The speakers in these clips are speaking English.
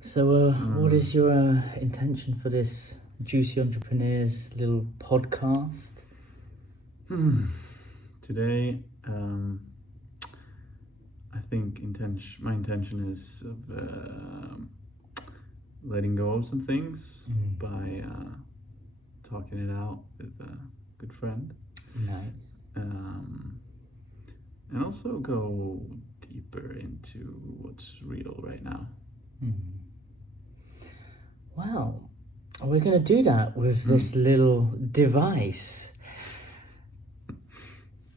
So, what is your intention for this Juicy Entrepreneurs little podcast? Today, I think my intention is of letting go of some things by talking it out with a good friend. Nice. And also go deeper into what's real right now. Well, we're going to do that with this little device.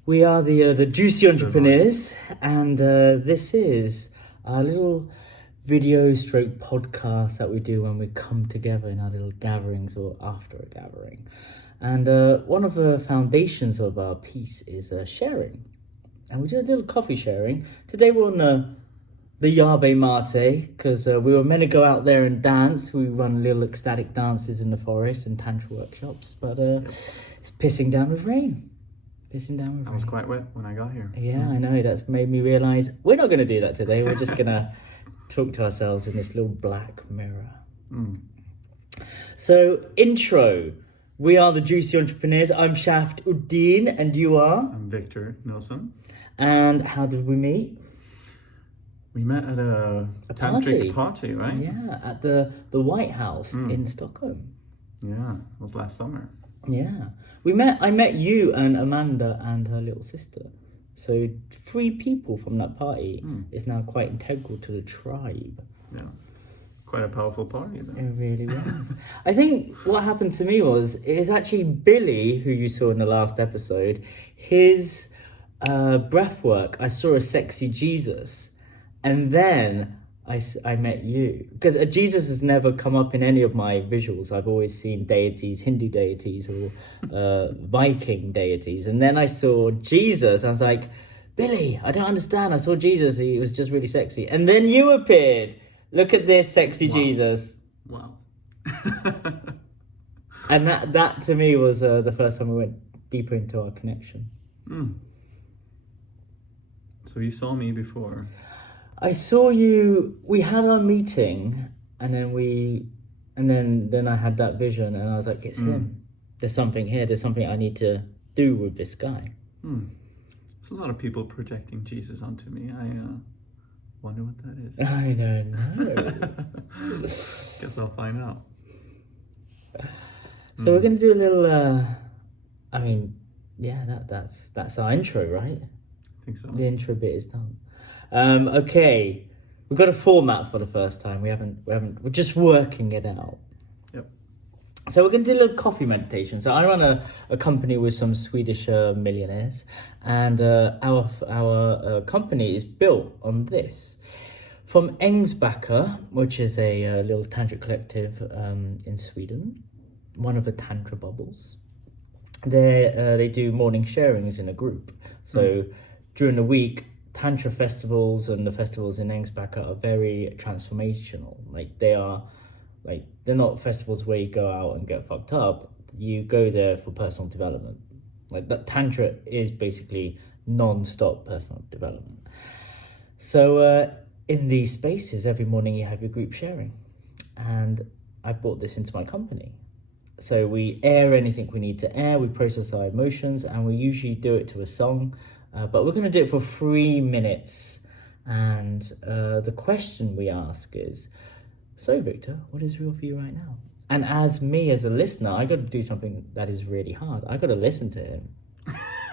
We are the Juicy Entrepreneurs, and this is our little video stroke podcast that we do when we come together in our little gatherings or after a gathering. And one of the foundations of our piece is sharing. And we do a little coffee sharing. Today we're on the Yerba Mate, because we were meant to go out there and dance. We run little ecstatic dances in the forest and tantra workshops, but it's pissing down with rain. I was quite wet when I got here. Yeah, I know. That's made me realise we're not going to do that today. We're just going to talk to ourselves in this little black mirror. So, intro. We are the Juicy Entrepreneurs. I'm Shaft Uddin, and you are? I'm Victor Nilsson. And how did we meet? We met at a tantric party, right? Yeah, at the White House in Stockholm. Yeah, it was last summer. Yeah. I met you and Amanda and her little sister. So 3 people from that party is now quite integral to the tribe. Yeah. Quite a powerful party then. It really was. I think what happened to me was, it's actually Billy, who you saw in the last episode, his breath work, I saw a sexy Jesus. And then I met you. Because Jesus has never come up in any of my visuals. I've always seen deities, Hindu deities or Viking deities. And then I saw Jesus. I was like, Billy, I don't understand. I saw Jesus. He was just really sexy. And then you appeared. Look at this sexy Jesus. Wow. And that to me was the first time we went deeper into our connection. So you saw me before. I saw you. We had our meeting, and then I had that vision, and I was like, "It's him. There's something here. There's something I need to do with this guy." There's a lot of people projecting Jesus onto me. I wonder what that is. I don't know. Guess I'll find out. So we're gonna do a little. That's our intro, right? I think so. The intro bit is done. Okay, we've got a format for the first time. We're just working it out. Yep. So we're going to do a little coffee meditation. So I run a company with some Swedish millionaires, and our company is built on this. From Ängsbacka, which is a little tantric collective in Sweden, one of the tantra bubbles. They do morning sharings in a group. So during the week, tantra festivals and the festivals in Ängsbacka are very transformational. They're not festivals where you go out and get fucked up. You go there for personal development. That tantra is basically non-stop personal development. So in these spaces, every morning you have your group sharing, and I brought this into my company. So we air anything we need to air, we process our emotions, and we usually do it to a song. But we're going to do it for 3 minutes. And the question we ask is, so Victor, what is real for you right now? And as a listener, I got to do something that is really hard. I got to listen to him.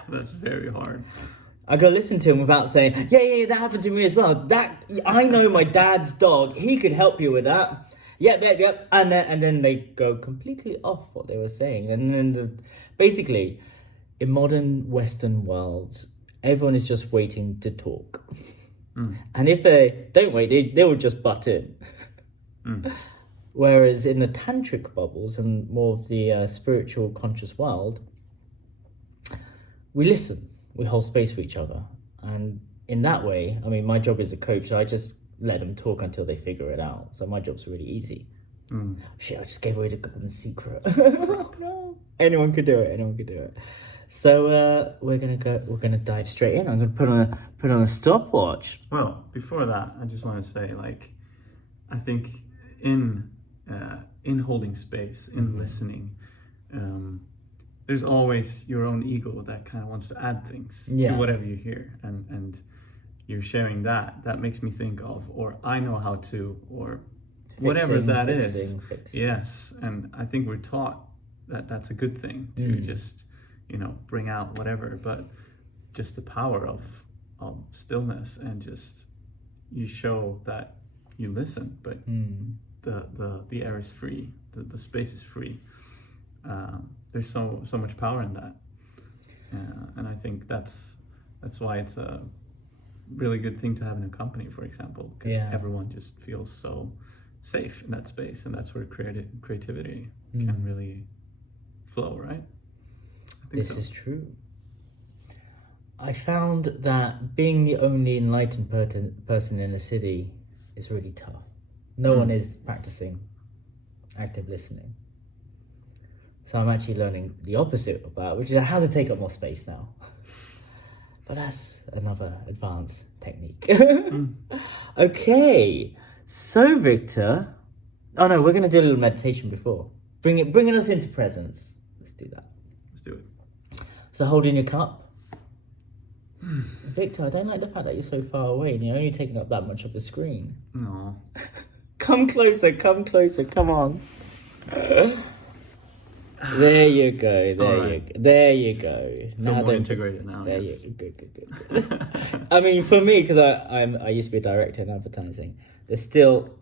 That's very hard. I got to listen to him without saying, yeah, that happened to me as well. I know my dad's dog. He could help you with that. Yep. And then they go completely off what they were saying. And then basically, in modern Western worlds, everyone is just waiting to talk. And if they don't wait, they will just butt in. Whereas in the tantric bubbles and more of the spiritual conscious world, we listen, we hold space for each other. And in that way, my job is a coach, so I just let them talk until they figure it out. So my job's really easy. Shit, I just gave away the golden secret. No. Anyone could do it. So we're gonna dive straight in. I'm gonna put on a stopwatch. Well, before that, I just want to say, I think in holding space, in listening, there's always your own ego that kind of wants to add things to whatever you hear, and you're sharing that makes me think of, or I know how to, or whatever that is. Yes, and I think we're taught that that's a good thing to just, bring out whatever, but just the power of stillness, and just you show that you listen, but the air is free, the space is free. There's so much power in that, and I think that's why it's a really good thing to have in a company, for example, because everyone just feels so safe in that space, and that's where creativity can really flow, right? I think this is true. I found that being the only enlightened person in a city is really tough. No one is practicing active listening. So I'm actually learning the opposite of that, which is how to take up more space now. But that's another advanced technique. Okay, so Victor, oh no, we're going to do a little meditation before. Bringing us into presence. Let's do that. Let's do it. So holding your cup. Victor, I don't like the fact that you're so far away and you're only taking up that much of the screen. No. Come closer, come on. There you go, there you go. Feel more integrated now. There you go, good. I mean, for me, because I used to be a director in advertising, there's still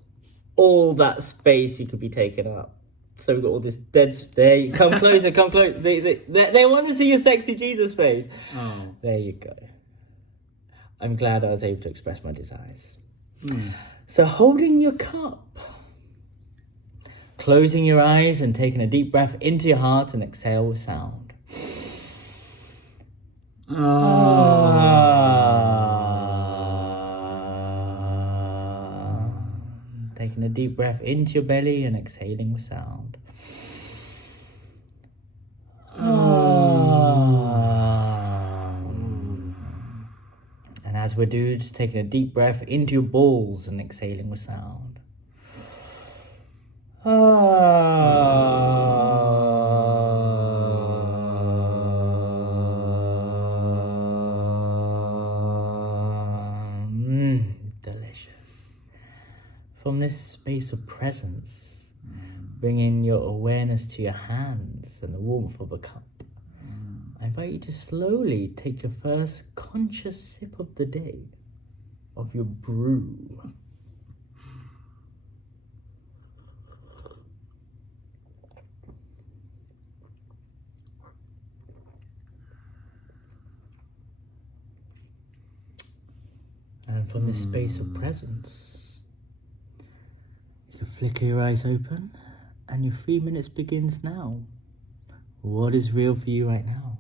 all that space you could be taking up. So we've got all this dead there. Come closer, come closer. They want to see your sexy Jesus face. Oh. There you go. I'm glad I was able to express my desires. So holding your cup. Closing your eyes and taking a deep breath into your heart and exhale with sound. Taking a deep breath into your belly and exhaling with sound. And as we're doing, just taking a deep breath into your balls and exhaling with sound. Delicious. From this space of presence, bringing your awareness to your hands and the warmth of a cup. I invite you to slowly take your first conscious sip of the day of your brew. And from this space of presence, you can flicker your eyes open and your 3 minutes begins now. What is real for you right now?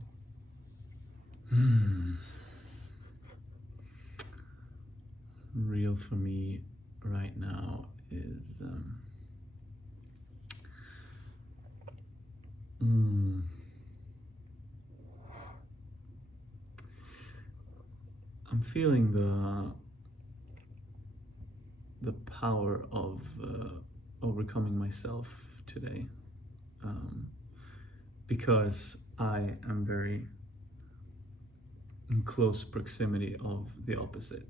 Real for me right now is I'm feeling the power of overcoming myself today, because I am very in close proximity of the opposite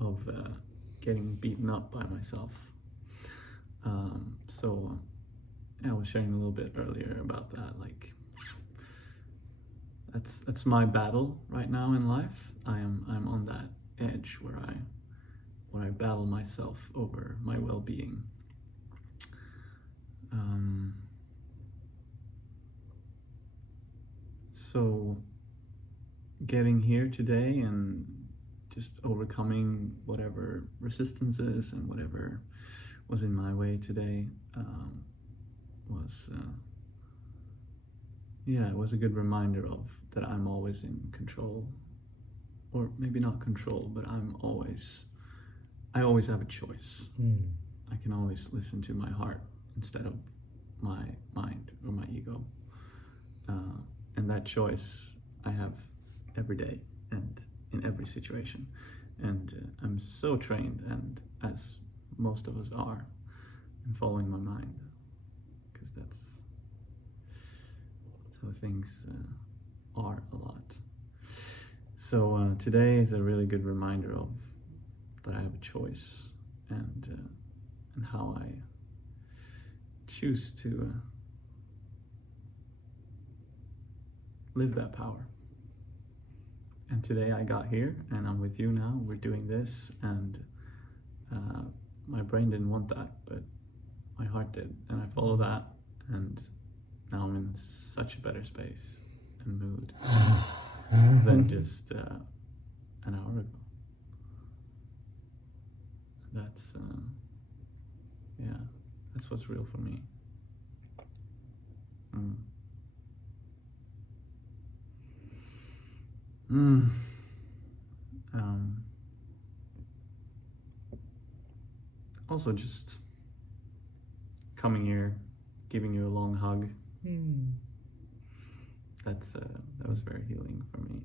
of getting beaten up by myself. So I was sharing a little bit earlier about that, like that's my battle right now in life. I'm on that edge where I battle myself over my well-being. So getting here today and just overcoming whatever resistances and whatever was in my way today it was a good reminder of that I'm always in control, or maybe not control, but I always have a choice. I can always listen to my heart instead of my mind or my ego, and that choice I have every day and in every situation. And I'm so trained, and as most of us are, and following my mind, because that's how things are a lot. So today is a really good reminder of that I have a choice, and how I choose to live that power. And today I got here and I'm with you now. We're doing this, and my brain didn't want that, but my heart did, and I followed that, and now I'm in such a better space and mood than just an hour ago. That's that's what's real for me. Also, just coming here, giving you a long hug. That was very healing for me.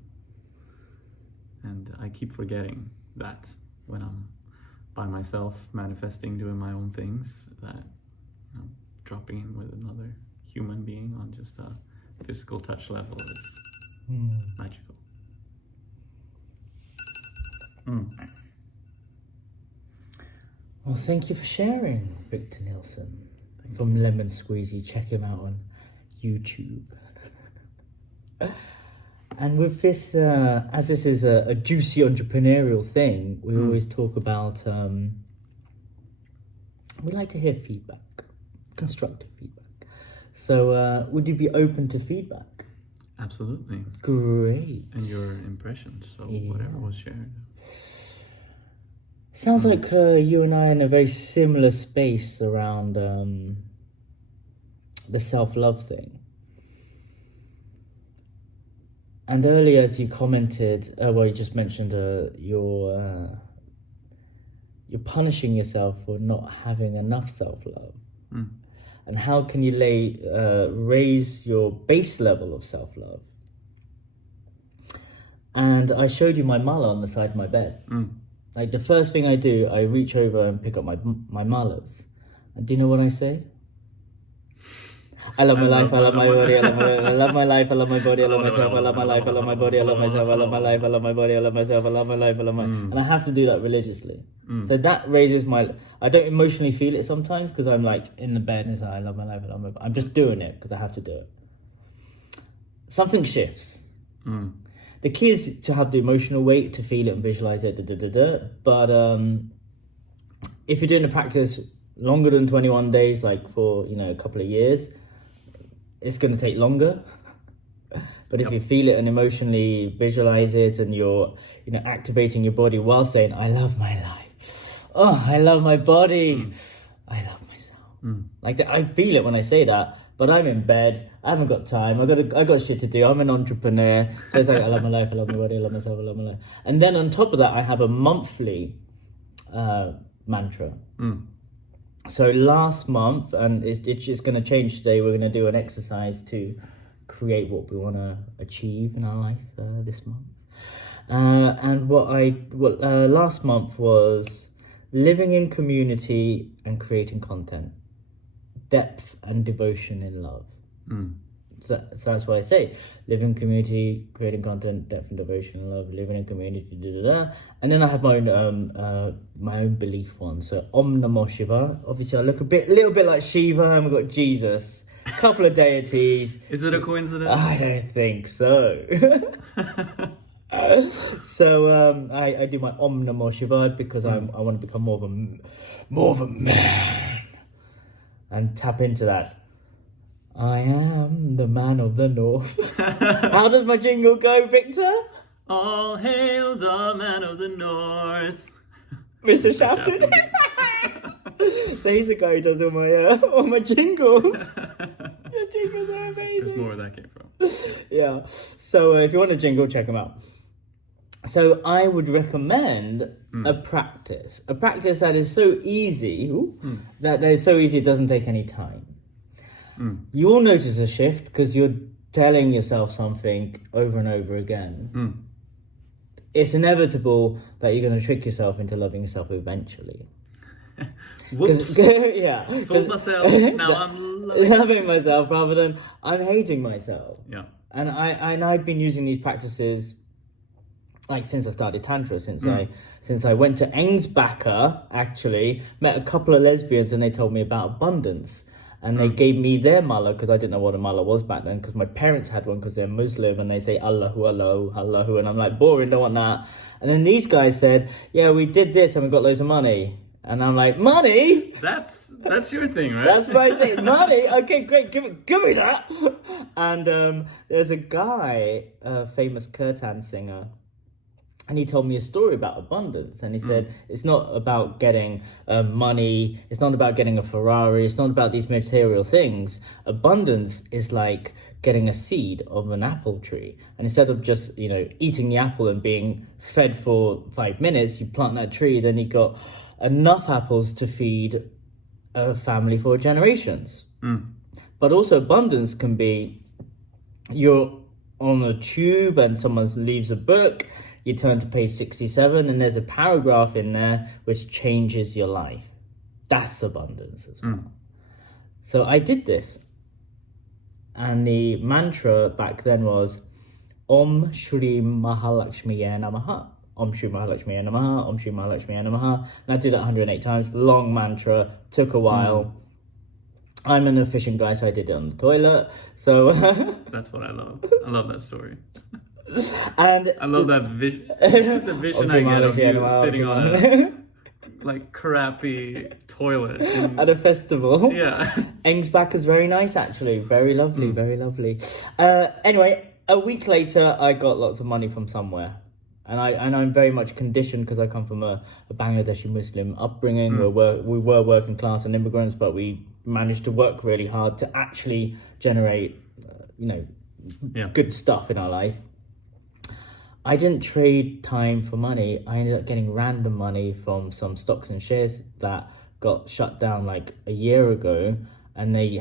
And I keep forgetting that when I'm by myself, manifesting, doing my own things, that dropping in with another human being on just a physical touch level is magical. Well, thank you for sharing, Victor Nilsson from Lemon Squeezy. Check him out on YouTube. And with this, as this is a juicy entrepreneurial thing, we always talk about, we like to hear feedback, constructive feedback. So would you be open to feedback? Absolutely. Great. And your impressions, so whatever was shared. Sounds like you and I are in a very similar space around the self-love thing. And earlier, as you commented, you just mentioned you're punishing yourself for not having enough self-love. And how can you raise your base level of self-love? And I showed you my mala on the side of my bed. Like the first thing I do, I reach over and pick up my malas. And do you know what I say? I love my life, I love my body, I love my life, I love my body, I love myself, I love my life, I love my body, I love myself, I love my life, I love my body, I love myself, I love my life, I love my... And I have to do that religiously. So that raises my... I don't emotionally feel it sometimes because I'm like in the bed and it's like, I love my life, I love my body. I'm just doing it because I have to do it. Something shifts. The key is to have the emotional weight to feel it and visualize it, but if you're doing a practice longer than 21 days, like for, a couple of years, it's going to take longer. But if you feel it and emotionally visualize it and you're, activating your body while saying, I love my life. Oh, I love my body. I love myself. Like I feel it when I say that, but I'm in bed. I haven't got time. I got shit to do. I'm an entrepreneur. So it's like, I love my life. I love my body. I love myself. I love my life. And then on top of that, I have a monthly mantra. So last month, and it's just going to change today, we're going to do an exercise to create what we want to achieve in our life this month. And what last month was living in community and creating content, depth and devotion in love. So that's why I say living in community, creating content, depth and devotion in love, living in community, and then I have my own belief one. So Om Namo Shiva. Obviously, I look a little bit like Shiva, and we've got Jesus, a couple of deities. Is it a coincidence? I don't think so. So I do my Om Namo Shiva because I want to become more of a man and tap into that. I am the man of the north. How does my jingle go, Victor? All hail the man of the north. Mr. Shafton. So he's the guy who does all my jingles. Your jingles are amazing. There's more where that came from. Yeah. So if you want a jingle, check them out. So I would recommend a practice that is so easy, that is so easy it doesn't take any time. You will notice a shift because you're telling yourself something over and over again. It's inevitable that you're going to trick yourself into loving yourself eventually. Whoops. Yeah. Fooled myself. Now I'm loving myself rather than I'm hating myself. Yeah. And I've been using these practices like since I started Tantra, since I went to Ängsbacher, actually, met a couple of lesbians and they told me about abundance. And they gave me their mullah, because I didn't know what a mullah was back then, because my parents had one because they're Muslim, and they say Allahu, Allahu, Allahu, and I'm like, boring, don't want that. And then these guys said, yeah, we did this and we got loads of money. And I'm like, money? That's your thing, right? That's my thing. Money? Okay, great, give me that. And there's a guy, a famous kirtan singer, and he told me a story about abundance. And he said, it's not about getting money. It's not about getting a Ferrari. It's not about these material things. Abundance is like getting a seed of an apple tree. And instead of just, eating the apple and being fed for 5 minutes, you plant that tree, then you got enough apples to feed a family for generations. But also abundance can be, you're on a tube and someone leaves a book, you turn to page 67 and there's a paragraph in there which changes your life. That's abundance as well. So I did this. And the mantra back then was Om Shri Mahalakshmiya Namaha. Om Shri Mahalakshmiya Namaha. Om Shri Mahalakshmiya Namaha. And I did it 108 times. Long mantra. Took a while. I'm an efficient guy, so I did it on the toilet. So that's what I love. I love that story. And I love that vision. The vision I get of you sitting on a like crappy toilet at a festival. Yeah. Ängsbacher is very nice, actually. Very lovely, very lovely. Anyway, a week later, I got lots of money from somewhere. And I'm very much conditioned because I come from a Bangladeshi Muslim upbringing. We were working class and immigrants, but we managed to work really hard to actually generate, good stuff in our life. I didn't trade time for money. I ended up getting random money from some stocks and shares that got shut down like a year ago, and they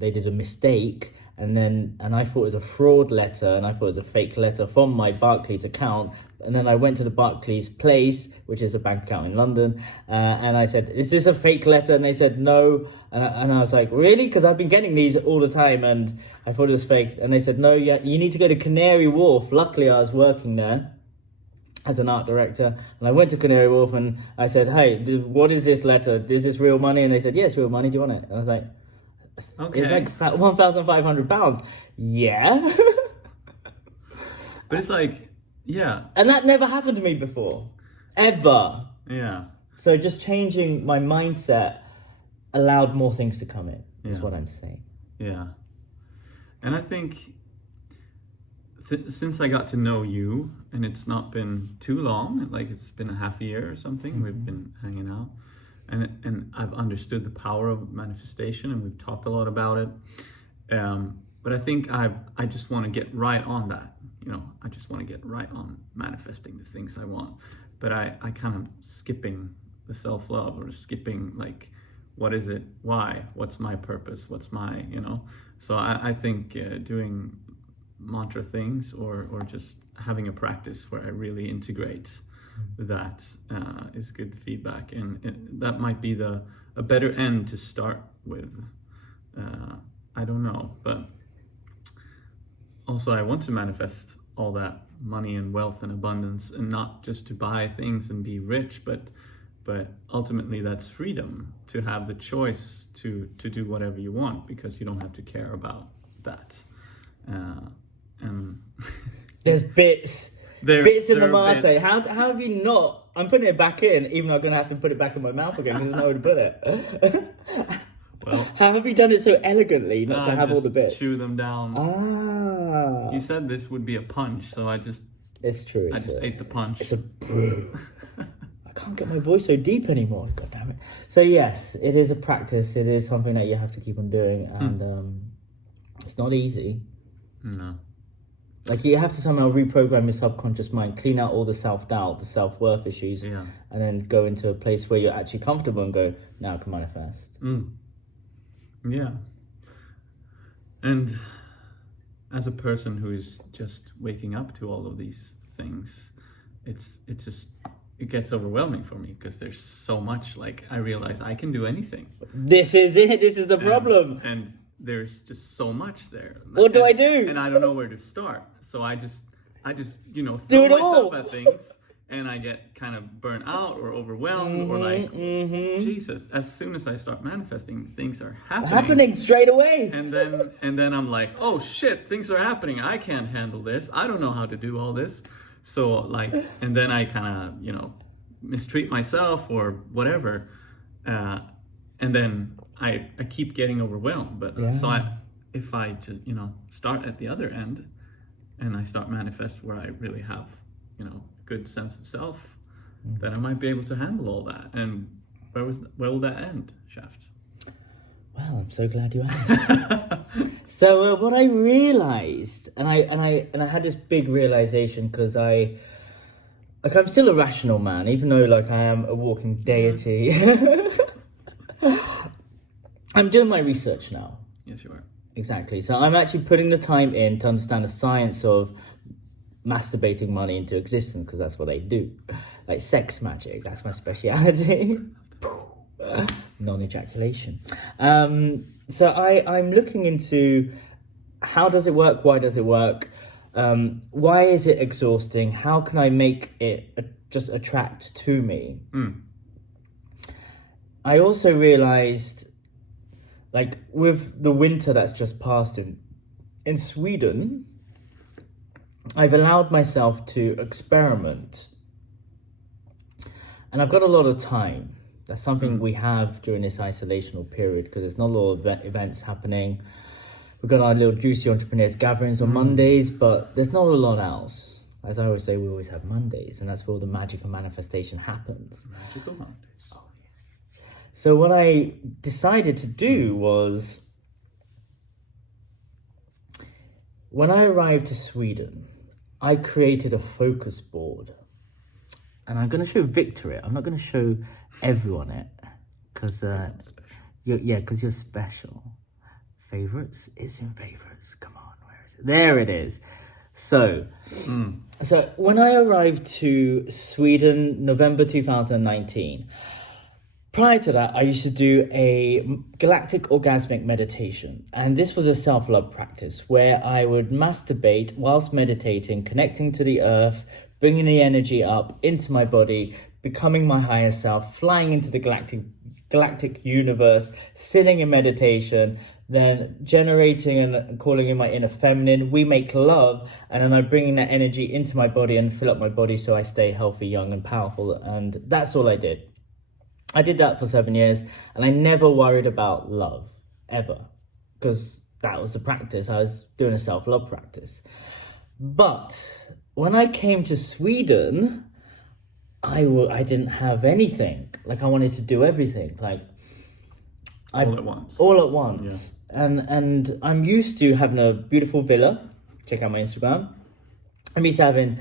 did a mistake, and I thought it was a fraud letter, and I thought it was a fake letter from my Barclays account. And then I went to the Barclays place, which is a bank account in London, and I said, is this a fake letter? And they said, no. And I was like, really? Because I've been getting these all the time, and I thought it was fake. And they said, no, you need to go to Canary Wharf. Luckily, I was working there as an art director. And I went to Canary Wharf, and I said, hey, what is this letter? Is this real money? And they said, yes, real money. Do you want it? And I was like, okay. It's like £1,500. Yeah. But it's like, yeah. And that never happened to me before. Ever. Yeah. So just changing my mindset allowed more things to come in, is what I'm saying. Yeah. And I think since I got to know you, and it's not been too long, like it's been a half a year or something, we've been hanging out, and I've understood the power of manifestation, and we've talked a lot about it. But I think I just want to get right on that. I just want to get right on manifesting the things I want. But I kind of skipping the self-love, or skipping like, what is it? Why? What's my purpose? What's my, So I think doing mantra things or just having a practice where I really integrate that is good feedback. And that might be a better end to start with. I don't know, but also I want to manifest all that money and wealth and abundance, and not just to buy things and be rich, but ultimately that's freedom to have the choice to do whatever you want, because you don't have to care about that. And there's bits in the mate. How have you not? I'm putting it back in, even though I'm gonna have to put it back in my mouth again because there's nowhere to put it. Well, how have you done it so elegantly not to have all the bits? Chew them down. You said this would be a punch, so I just... It's true. I just ate the punch. It's a brew. I can't get my voice so deep anymore. God damn it. So yes, it is a practice. It is something that you have to keep on doing, and it's not easy. No. Like, you have to somehow reprogram your subconscious mind, clean out all the self-doubt, the self-worth issues, and then go into a place where you're actually comfortable and go, now I can manifest. Yeah. And as a person who is just waking up to all of these things, it's just it gets overwhelming for me because there's so much. Like, I realize I can do anything. This is it. This is the problem. And there's just so much there. What do I do? And I don't know where to start. So I just Do throw it myself all. at things, and I get kind of burnt out or overwhelmed or like, Jesus. As soon as I start manifesting, things are Happening straight away. And then I'm like, oh shit, things are happening. I can't handle this. I don't know how to do all this. So like, and then I kind of, mistreat myself or whatever. And then I keep getting overwhelmed. But if I just, start at the other end and I start manifest where I really have, good sense of self, then I might be able to handle all that. And where will that end, Shaft? Well, I'm so glad you asked. So what I realized, and I had this big realization because I'm still a rational man, even though like I am a walking deity. I'm doing my research now. Yes, you are. Exactly. So I'm actually putting the time in to understand the science of masturbating money into existence, because that's what I do. Like sex magic, that's my speciality. Non-ejaculation. So I'm looking into how does it work, why does it work, why is it exhausting, how can I make it just attract to me. I also realized, like with the winter that's just passed in Sweden, I've allowed myself to experiment, and I've got a lot of time. That's something we have during this isolational period because there's not a lot of events happening. We've got our little Juicy Entrepreneurs gatherings on Mondays, but there's not a lot else. As I always say, we always have Mondays, and that's where all the magic and manifestation happens. Magical Mondays. Oh, yeah. So what I decided to do was, when I arrived to Sweden, I created a focus board. And I'm going to show Victor it. I'm not going to show everyone it. Because you're special. Favorites? It's in favorites. Come on, where is it? There it is. So when I arrived to Sweden, November 2019, prior to that, I used to do a galactic orgasmic meditation. And this was a self-love practice where I would masturbate whilst meditating, connecting to the earth, bringing the energy up into my body, becoming my higher self, flying into the galactic universe, sitting in meditation, then generating and calling in my inner feminine. We make love, and then I'm bringing that energy into my body and fill up my body so I stay healthy, young, and powerful. And that's all I did. I did that for 7 years, and I never worried about love, ever, because that was the practice. I was doing a self-love practice. But when I came to Sweden, I didn't have anything. Like, I wanted to do everything. Like, all at once. All at once. Yeah. And I'm used to having a beautiful villa. Check out my Instagram. I'm used to having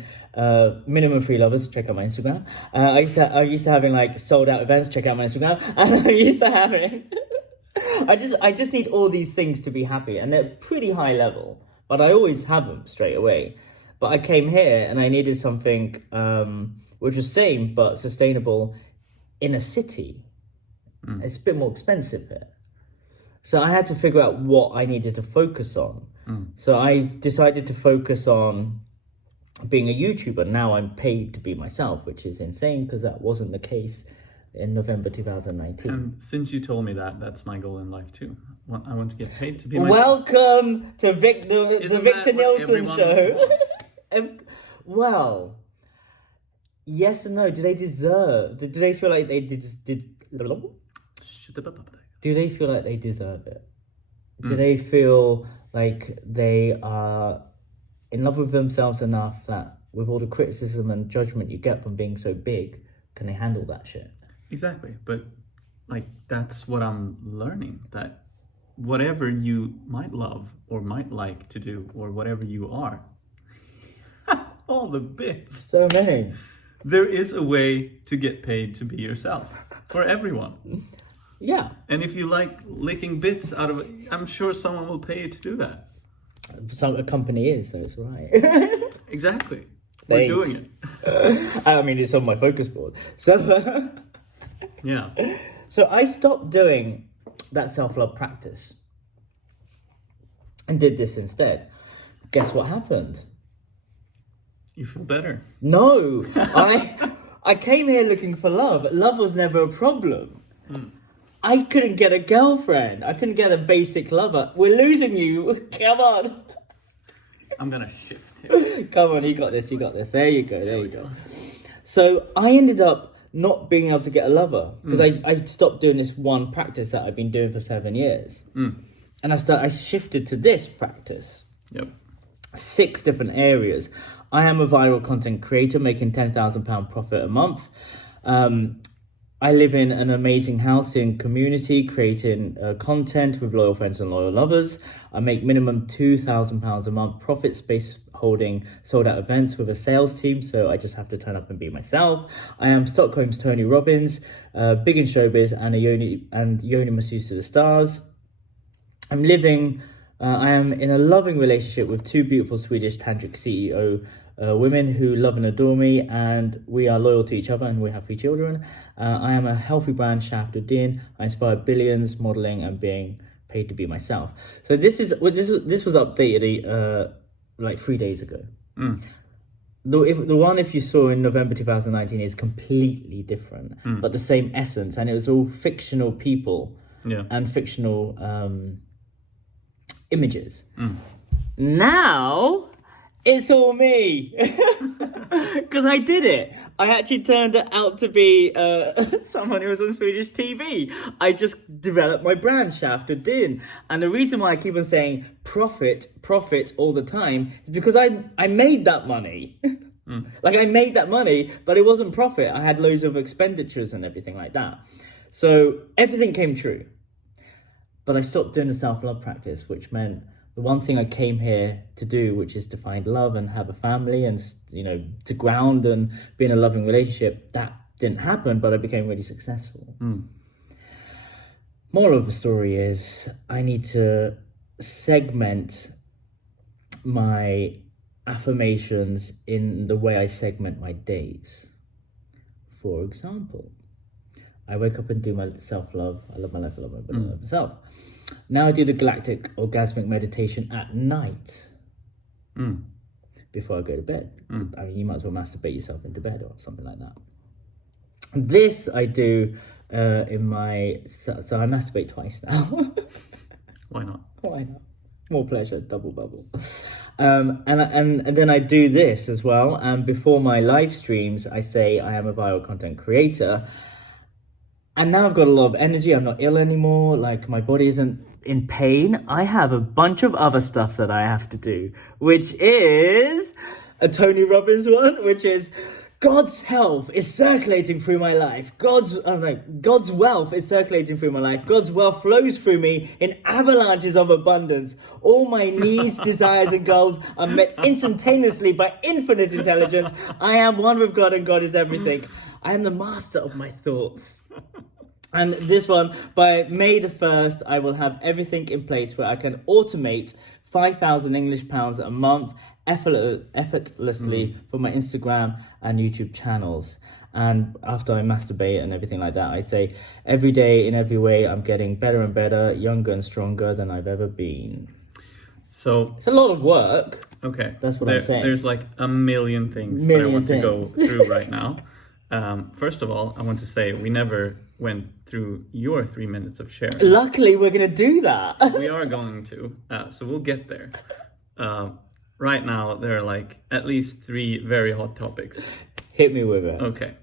minimum free lovers. Check out my Instagram. I used to having like sold out events. Check out my Instagram. And I used to having. I just need all these things to be happy, and they're pretty high level. But I always have them straight away. But I came here and I needed something which was same but sustainable in a city. It's a bit more expensive here. So I had to figure out what I needed to focus on. So I decided to focus on being a YouTuber. Now I'm paid to be myself, which is insane because that wasn't the case in November 2019. And since you told me that, that's my goal in life too. I want to get paid to be myself. Welcome to the Victor Nilsson show. Well, yes and no. Do they deserve? Do they feel like they did? Do they feel like they deserve it? Do they feel like they are in love with themselves enough that with all the criticism and judgment you get from being so big, can they handle that shit? Exactly. But like, that's what I'm learning, that whatever you might love or might like to do, or whatever you are, all the bits. So many. There is a way to get paid to be yourself for everyone. Yeah. And if you like licking bits out of it, I'm sure someone will pay you to do that. A company is, so it's right. Exactly. We're doing it. I mean, it's on my focus board. So, yeah. So I stopped doing that self-love practice and did this instead. Guess what happened? You feel better. No, I came here looking for love. Love was never a problem. I couldn't get a girlfriend. I couldn't get a basic lover. We're losing you. Come on. I'm gonna shift here. Come on, you got this. There you go. So I ended up not being able to get a lover because I stopped doing this one practice that I've been doing for 7 years. And I shifted to this practice. Yep. 6 different areas. I am a viral content creator making £10,000 profit a month. I live in an amazing housing community creating content with loyal friends and loyal lovers. I make minimum £2,000 a month profit space holding sold out events with a sales team, so I just have to turn up and be myself. I am Stockholm's Tony Robbins, big in showbiz and Yoni masseuse to the stars. I am in a loving relationship with 2 beautiful Swedish tantric CEO women who love and adore me, and we are loyal to each other, and we have 3 children. I am a healthy brand, Shaft Uddin. I inspire billions, modeling and being paid to be myself. So this was updated like 3 days ago. The one if you saw in November 2019 is completely different, but the same essence, and it was all fictional people and fictional images. Now it's all me because I did it. I actually turned it out to be someone who was on Swedish TV. I just developed my brand, Shaft Uddin. And the reason why I keep on saying profit all the time is because I made that money. Like I made that money, but it wasn't profit. I had loads of expenditures and everything like that. So everything came true. But I stopped doing the self-love practice, which meant the one thing I came here to do, which is to find love and have a family and, to ground and be in a loving relationship, that didn't happen, but I became really successful. Moral of the story is I need to segment my affirmations in the way I segment my days. For example, I wake up and do my self-love. I love my life, I love myself. Now I do the galactic orgasmic meditation at night before I go to bed. I mean, you might as well masturbate yourself into bed or something like that. This I do so I masturbate twice now. Why not? More pleasure, double bubble. And then I do this as well. And before my live streams, I say I am a viral content creator. And now I've got a lot of energy. I'm not ill anymore. Like my body isn't in pain. I have a bunch of other stuff that I have to do, which is a Tony Robbins one, which is God's health is circulating through my life. God's wealth is circulating through my life. God's wealth flows through me in avalanches of abundance. All my needs, desires, and goals are met instantaneously by infinite intelligence. I am one with God, and God is everything. I am the master of my thoughts. And this one, by May the 1st, I will have everything in place where I can automate 5,000 English pounds a month effortlessly for my Instagram and YouTube channels. And after I masturbate and everything like that, I say every day in every way I'm getting better and better, younger and stronger than I've ever been. So it's a lot of work. Okay. That's what I'm saying. There's like a million things that I want to go through right now. First of all, I want to say we never went through your 3 minutes of sharing. Luckily, we're going to do that. We are going to, so we'll get there. Right now, there are like at least 3 very hot topics. Hit me with it. Okay.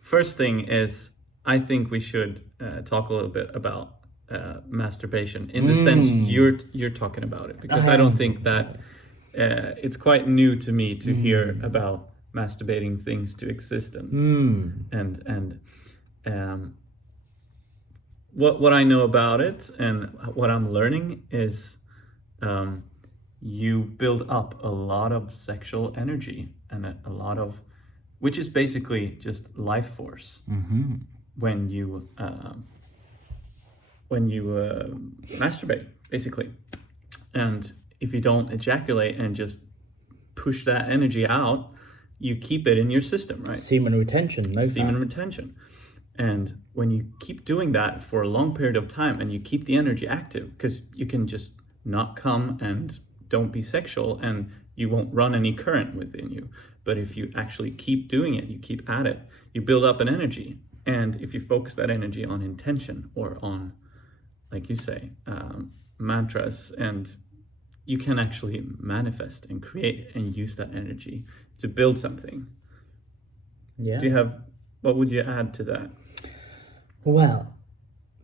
First thing is, I think we should talk a little bit about masturbation in the sense you're talking about it, because I don't think that it's quite new to me to hear about masturbating things to existence. And what I know about it and what I'm learning is you build up a lot of sexual energy and a lot of, which is basically just life force when you masturbate, basically. And if you don't ejaculate and just push that energy out, you keep it in your system, right? Semen retention, Semen retention. And when you keep doing that for a long period of time and you keep the energy active, because you can just not come and don't be sexual and you won't run any current within you. But if you actually keep doing it, you keep at it, you build up an energy. And if you focus that energy on intention or on, like you say, mantras, and you can actually manifest and create and use that energy to build something. Yeah. What would you add to that? Well,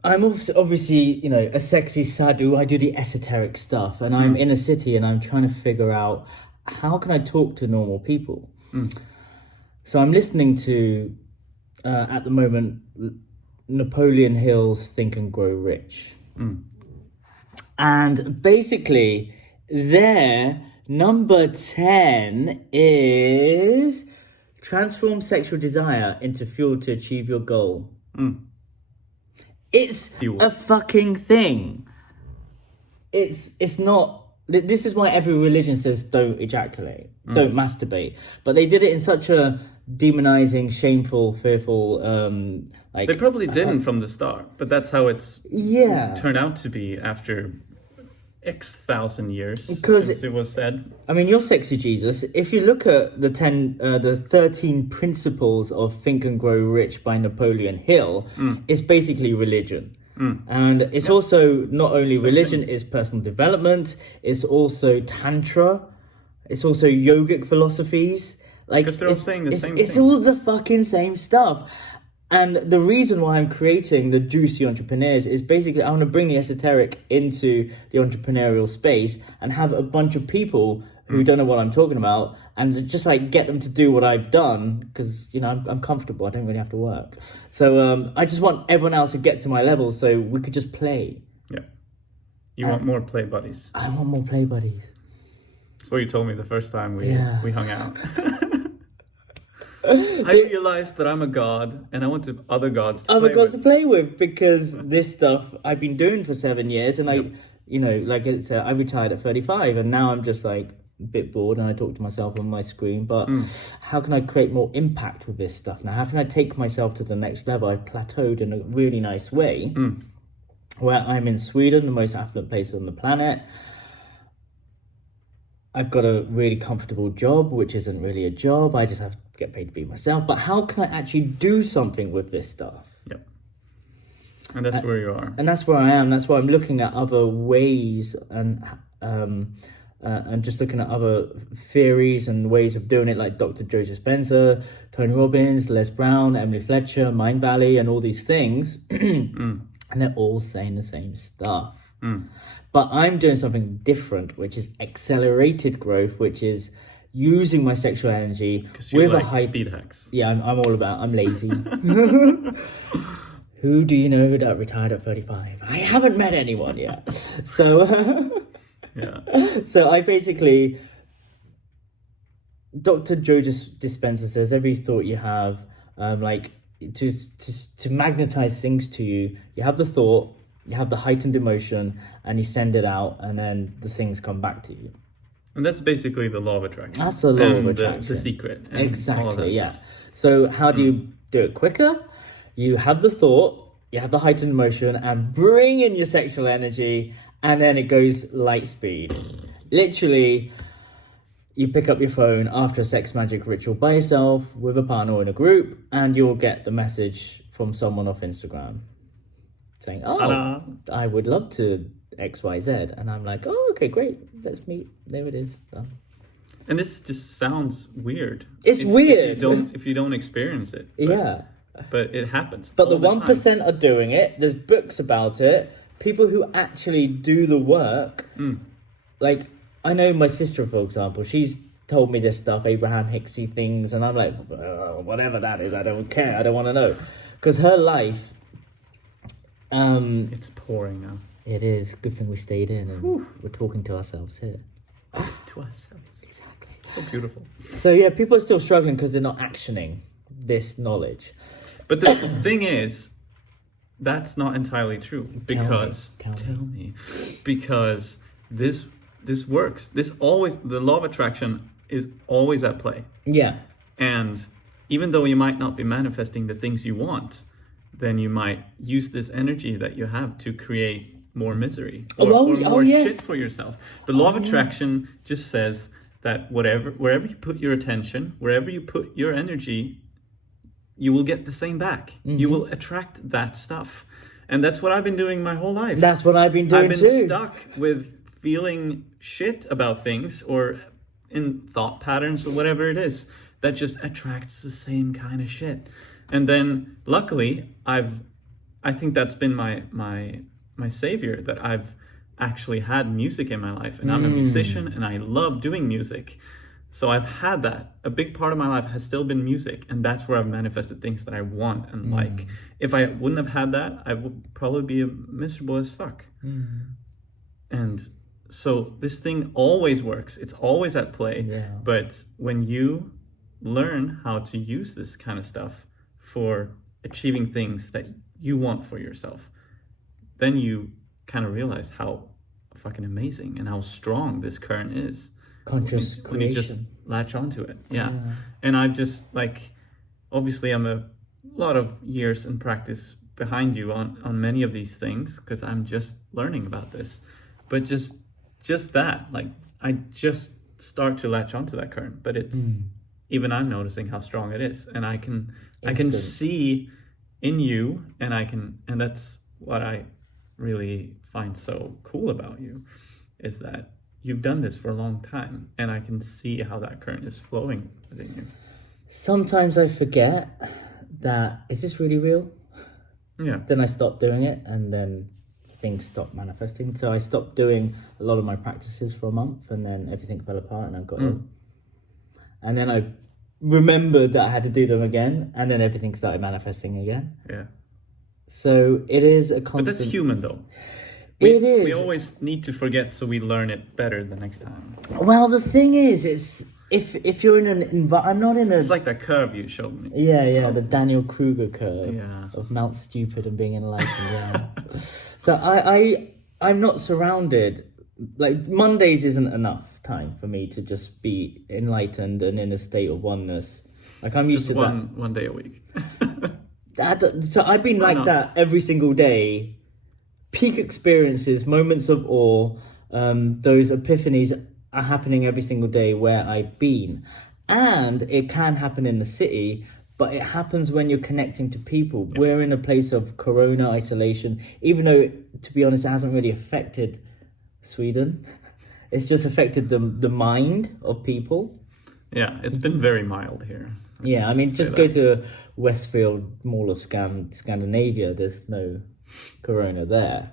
I'm obviously, a sexy sadhu. I do the esoteric stuff, and I'm in a city and I'm trying to figure out how can I talk to normal people. So I'm listening to, at the moment, Napoleon Hill's Think and Grow Rich. And basically, their number 10 is transform sexual desire into fuel to achieve your goal. It's a fucking thing. It's not. This is why every religion says don't ejaculate, don't masturbate. But they did it in such a demonizing, shameful, fearful. They probably didn't from the start, but that's how it's turned out to be after X thousand years since it was said. I mean, you're sexy Jesus. If you look at the 13 principles of Think and Grow Rich by Napoleon Hill, it's basically religion. And it's also not only religion, it's personal development, it's also tantra, it's also yogic philosophies. Because they're all saying the same thing. It's all the fucking same stuff. And the reason why I'm creating the Juicy Entrepreneurs is basically I want to bring the esoteric into the entrepreneurial space and have a bunch of people who don't know what I'm talking about and just get them to do what I've done because, I'm comfortable. I don't really have to work. So I just want everyone else to get to my level so we could just play. Yeah. You want more play buddies. I want more play buddies. That's what you told me the first time we hung out. I realized that I'm a god and I want other gods to play with because this stuff I've been doing for 7 years and I retired at 35 and now I'm just a bit bored and I talk to myself on my screen, but how can I create more impact with this stuff now? How can I take myself to the next level? I've plateaued in a really nice way where I'm in Sweden, the most affluent place on the planet. I've got a really comfortable job, which isn't really a job. I just have to get paid to be myself. But how can I actually do something with this stuff? Yep. And that's where you are. And that's where I am. That's why I'm looking at other ways and just looking at other theories and ways of doing it, like Dr. Joe Dispenza, Tony Robbins, Les Brown, Emily Fletcher, Mind Valley, and all these things. And they're all saying the same stuff. But I'm doing something different, which is accelerated growth, which is using my sexual energy with a high speed hacks. Yeah, I'm all about. I'm lazy. Who do you know that retired at 35? I haven't met anyone yet. So, So I basically, Dr. Joe Dispenza says every thought you have, to magnetize things to you. You have the thought. You have the heightened emotion and you send it out and then the things come back to you. And that's basically the law of attraction. That's the law of attraction. The secret. Exactly, yeah. So how do you do it quicker? You have the thought, you have the heightened emotion and bring in your sexual energy and then it goes light speed. Literally, you pick up your phone after a sex magic ritual by yourself, with a partner or in a group, and you'll get the message from someone off Instagram saying, I would love to XYZ. And I'm like, okay, great. Let's meet. There it is. Done. And this just sounds weird. It's weird. If you don't experience it. But it happens. But the 1% are doing it. There's books about it. People who actually do the work. I know my sister, for example, she's told me this stuff, Abraham Hicksy things. And I'm like, whatever that is, I don't care. I don't want to know. Because her life... it's pouring now. It is. Good thing we stayed in and we're talking to ourselves here. To ourselves. Exactly. So beautiful. So yeah, people are still struggling because they're not actioning this knowledge. But the thing is, that's not entirely true. Because tell me. Because this works. The law of attraction is always at play. Yeah. And even though you might not be manifesting the things you want, then you might use this energy that you have to create more misery or more shit for yourself. The law of attraction just says that wherever you put your attention, wherever you put your energy, you will get the same back. You will attract that stuff. And that's what I've been doing my whole life. That's what I've been doing too. I've been stuck with feeling shit about things or in thought patterns or whatever it is that just attracts the same kind of shit. And then luckily I think that's been my savior, that I've actually had music in my life, and I'm a musician and I love doing music. So I've had that. A big part of my life has still been music, and that's where I've manifested things that I want and like. If I wouldn't have had that, I would probably be miserable as fuck. And so this thing always works. It's always at play. Yeah. But when you learn how to use this kind of stuff for achieving things that you want for yourself, then you kind of realize how fucking amazing and how strong this current is. Conscious creation. When you just latch onto it. Yeah. And I've just like, obviously I'm a lot of years in practice behind you on many of these things, because I'm just learning about this. But just that, like, I just start to latch onto that current, but it's even I'm noticing how strong it is, and I can see in you, and that's what I really find so cool about you, is that you've done this for a long time, and I can see how that current is flowing within you. Sometimes I forget that, is this really real? Yeah. Then I stop doing it, and then things stop manifesting. So I stopped doing a lot of my practices for a month, and then everything fell apart and I got ill. And then I remembered that I had to do them again, and then everything started manifesting again. Yeah. So it is a constant... But that's human though. It is. We always need to forget so we learn it better the next time. Well, the thing is, it's if you're in an environment... I'm not in a... It's like that curve you showed me. Yeah, the Daniel Kruger curve Yeah. of Mount Stupid and being enlightened. Yeah. So I'm not surrounded... Like, Mondays isn't enough time for me to just be enlightened and in a state of oneness. Like, I'm used just to that. one day a week. So I've been like that every single day. Peak experiences, moments of awe, those epiphanies are happening every single day where I've been. And it can happen in the city, but it happens when you're connecting to people. Yeah. We're in a place of corona isolation, even though, to be honest, it hasn't really affected Sweden. It's just affected the mind of people. Yeah, it's been very mild here. I mean, just go to Westfield Mall of Scandinavia. There's no corona there,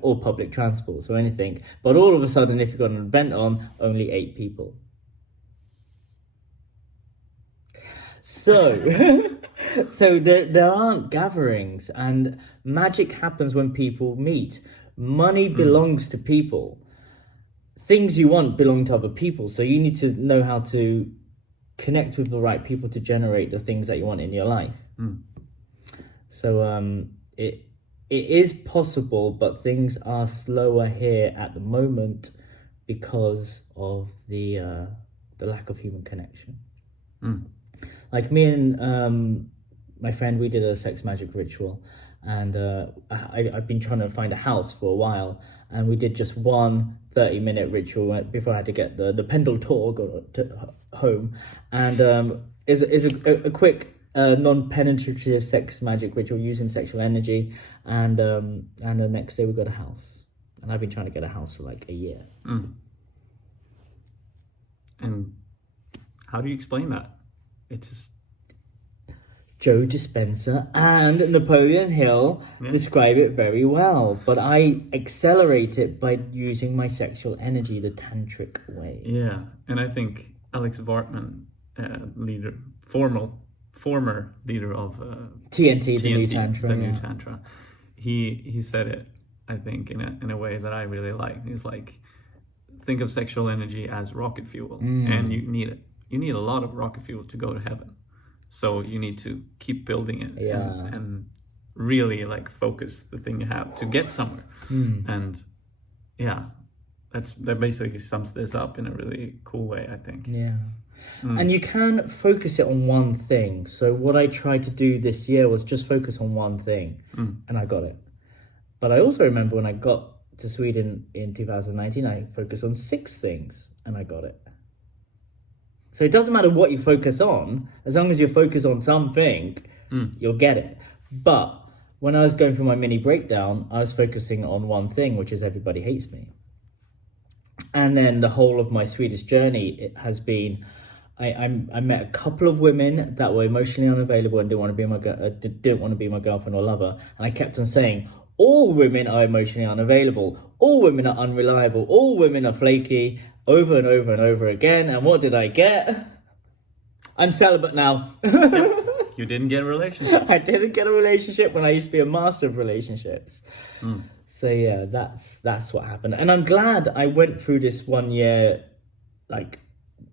or public transports or anything. But all of a sudden, if you've got an event on, only 8 people. So, so there aren't gatherings, and magic happens when people meet. Money belongs to people. Things you want belong to other people. So you need to know how to connect with the right people to generate the things that you want in your life. So it is possible, but things are slower here at the moment because of the lack of human connection. Like me and my friend, we did a sex magic ritual, and I've been trying to find a house for a while, and we did just one 30-minute ritual before I had to get the Pendle tour home, and is a quick non-penetrative sex magic ritual using sexual energy, and the next day we got a house, and I've been trying to get a house for like a year. And how do you explain that? It's just Joe Dispenza and Napoleon Hill describe it very well, but I accelerate it by using my sexual energy the tantric way. Yeah, and I think Alex Vartman, former leader of TNT, the new tantra. New tantra, he said it, I think, in a way that I really like. He's like, think of sexual energy as rocket fuel, and you need it. You need a lot of rocket fuel to go to heaven. So you need to keep building it and really like focus the thing you have to get somewhere. And that basically sums this up in a really cool way, I think. Yeah. And you can focus it on one thing. So what I tried to do this year was just focus on one thing, and I got it. But I also remember when I got to Sweden in 2019, I focused on 6 things, and I got it. So it doesn't matter what you focus on, as long as you focus on something, you'll get it. But when I was going through my mini breakdown, I was focusing on one thing, which is everybody hates me. And then the whole of my Swedish journey, it has been, I met a couple of women that were emotionally unavailable and didn't want to be my girlfriend or lover. And I kept on saying, all women are emotionally unavailable. All women are unreliable. All women are flaky, over and over and over again. And what did I get? I'm celibate now. Yep. You didn't get a relationship. I didn't get a relationship when I used to be a master of relationships. So yeah, that's what happened. And I'm glad I went through this 1 year,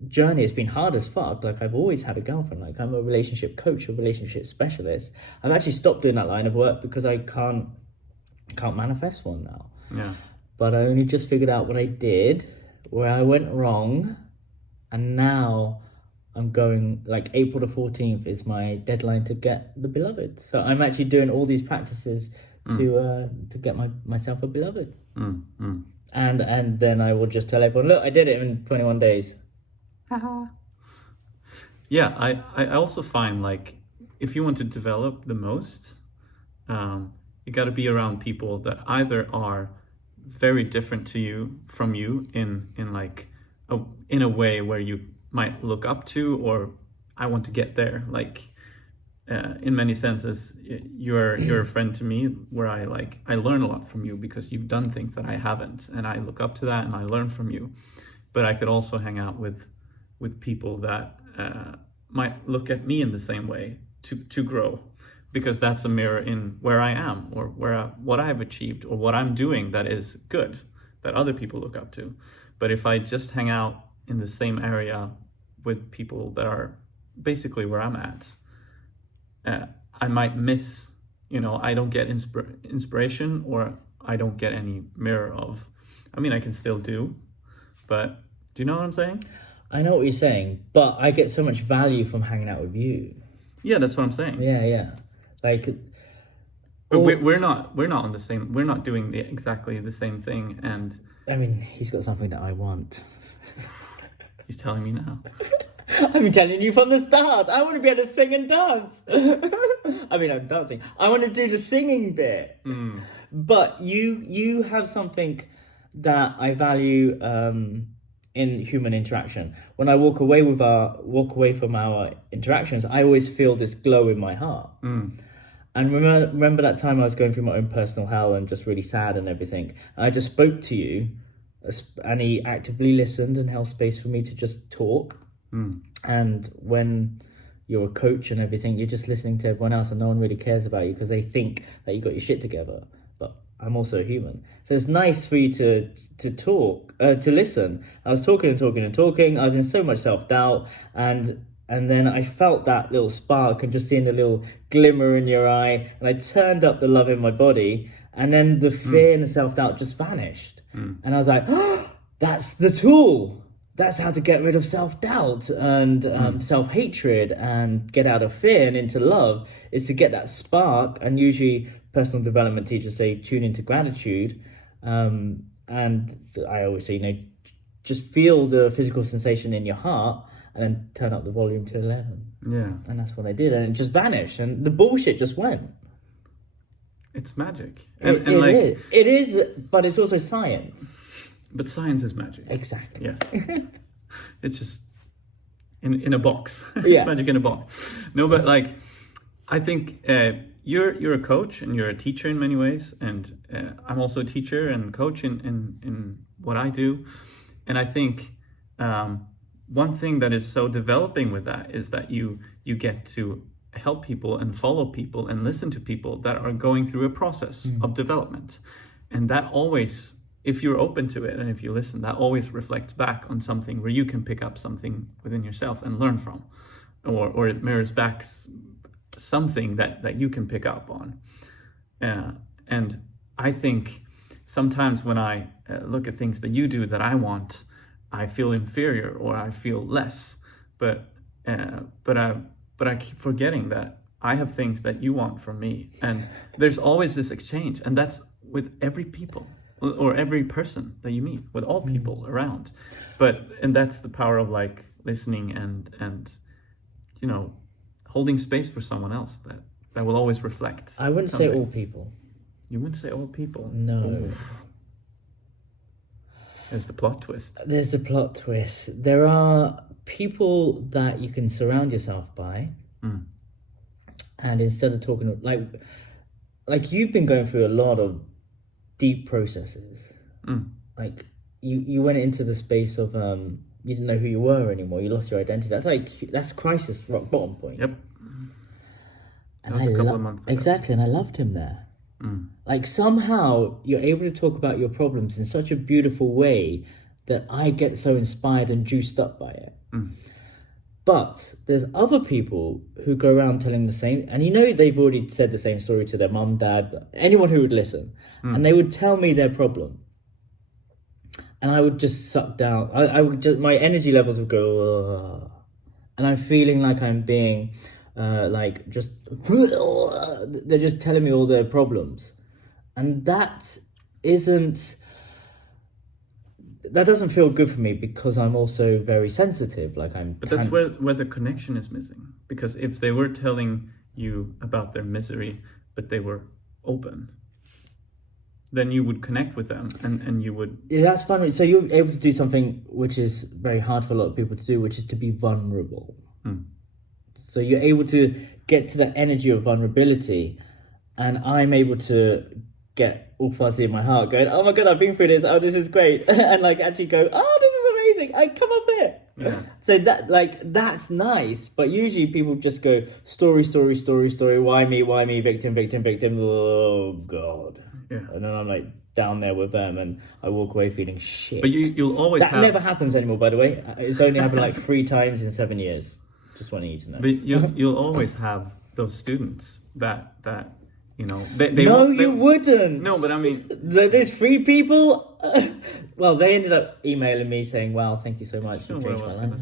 journey. It's been hard as fuck. I've always had a girlfriend. I'm a relationship coach, a relationship specialist. I've actually stopped doing that line of work because I can't manifest one now. Yeah. But I only just figured out what I did, where I went wrong, and now I'm going, April the 14th is my deadline to get the beloved. So I'm actually doing all these practices to get myself a beloved. And then I will just tell everyone, look, I did it in 21 days. Yeah, I also find if you want to develop the most, you got to be around people that either are very different from you in a way where you might look up to, or I want to get there. In many senses, you're a friend to me, where I learn a lot from you because you've done things that I haven't, and I look up to that and I learn from you. But I could also hang out with people that might look at me in the same way to grow, because that's a mirror in where I am, or what I've achieved, or what I'm doing that is good, that other people look up to. But if I just hang out in the same area with people that are basically where I'm at, I might miss, I don't get inspiration, or I don't get any mirror of, I can still do, but do you know what I'm saying? I know what you're saying, but I get so much value from hanging out with you. Yeah, that's what I'm saying. Yeah. But we're not on the same. We're not doing exactly the same thing. And he's got something that I want. He's telling me now. I've been telling you from the start. I want to be able to sing and dance. I'm dancing. I want to do the singing bit. But you have something that I value in human interaction. When I walk away from our interactions, I always feel this glow in my heart. And remember that time I was going through my own personal hell and just really sad and everything. I just spoke to you, and he actively listened and held space for me to just talk. And when you're a coach and everything, you're just listening to everyone else, and no one really cares about you because they think that you got your shit together. But I'm also a human, so it's nice for you to talk, to listen. I was talking. I was in so much self-doubt, and then I felt that little spark and just seeing the little glimmer in your eye, and I turned up the love in my body, and then the fear and the self-doubt just vanished. And I was like, oh, that's the tool. That's how to get rid of self-doubt and self-hatred and get out of fear and into love, is to get that spark. And usually personal development teachers say, tune into gratitude. And I always say, just feel the physical sensation in your heart and then turn up the volume to 11. Yeah. And that's what I did. And it just vanished. And the bullshit just went. It's magic. It is, but it's also science. But science is magic. Exactly. Yes. It's just in a box. It's Yeah. magic in a box. No, but I think you're a coach and you're a teacher in many ways, and I'm also a teacher and coach in what I do. And I think one thing that is so developing with that is that you get to help people and follow people and listen to people that are going through a process of development. And that always, if you're open to it and if you listen, that always reflects back on something where you can pick up something within yourself and learn from, or it mirrors back something that you can pick up on. And I think sometimes when I look at things that you do that I want, I feel inferior or I feel less. I keep forgetting that I have things that you want from me, and there's always this exchange, and that's with every people or every person that you meet, with all people around. And that's the power of like listening and you know, holding space for someone else that will always reflect. I wouldn't something. say all people. You wouldn't say all people? No. Oof. There's the plot twist. There's a plot twist. There are people that you can surround yourself by, and instead of talking like you've been going through a lot of deep processes. Like you went into the space of you didn't know who you were anymore. You lost your identity. That's crisis, rock bottom point. Yep. And that was a couple of months ago. Exactly, and I loved him there. Like somehow you're able to talk about your problems in such a beautiful way that I get so inspired and juiced up by it. But there's other people who go around telling the same, and you know they've already said the same story to their mum, dad, anyone who would listen, and they would tell me their problem, and I would just suck down. I would just, my energy levels would go, ugh. And I'm feeling like I'm being, like just, they're just telling me all their problems, and that doesn't feel good for me because I'm also very sensitive. But that's where the connection is missing. Because if they were telling you about their misery, but they were open, then you would connect with them and you would... Yeah, that's fun. So you're able to do something which is very hard for a lot of people to do, which is to be vulnerable. So you're able to get to that energy of vulnerability, and I'm able to get all fuzzy in my heart going, oh my God, I've been through this. Oh, this is great. And like actually go, oh, this is amazing. I come up here. Yeah. So that's nice. But usually people just go story. Why me? Victim. Oh God. Yeah. And then I'm like down there with them and I walk away feeling shit. But you'll always that never happens anymore, by the way. It's only happened like 3 times in 7 years. Just wanting you to know. But you'll always have those students that you know, you wouldn't. No, but I mean... There's 3 people... well, they ended up emailing me saying, wow, thank you so much. You know what I was going to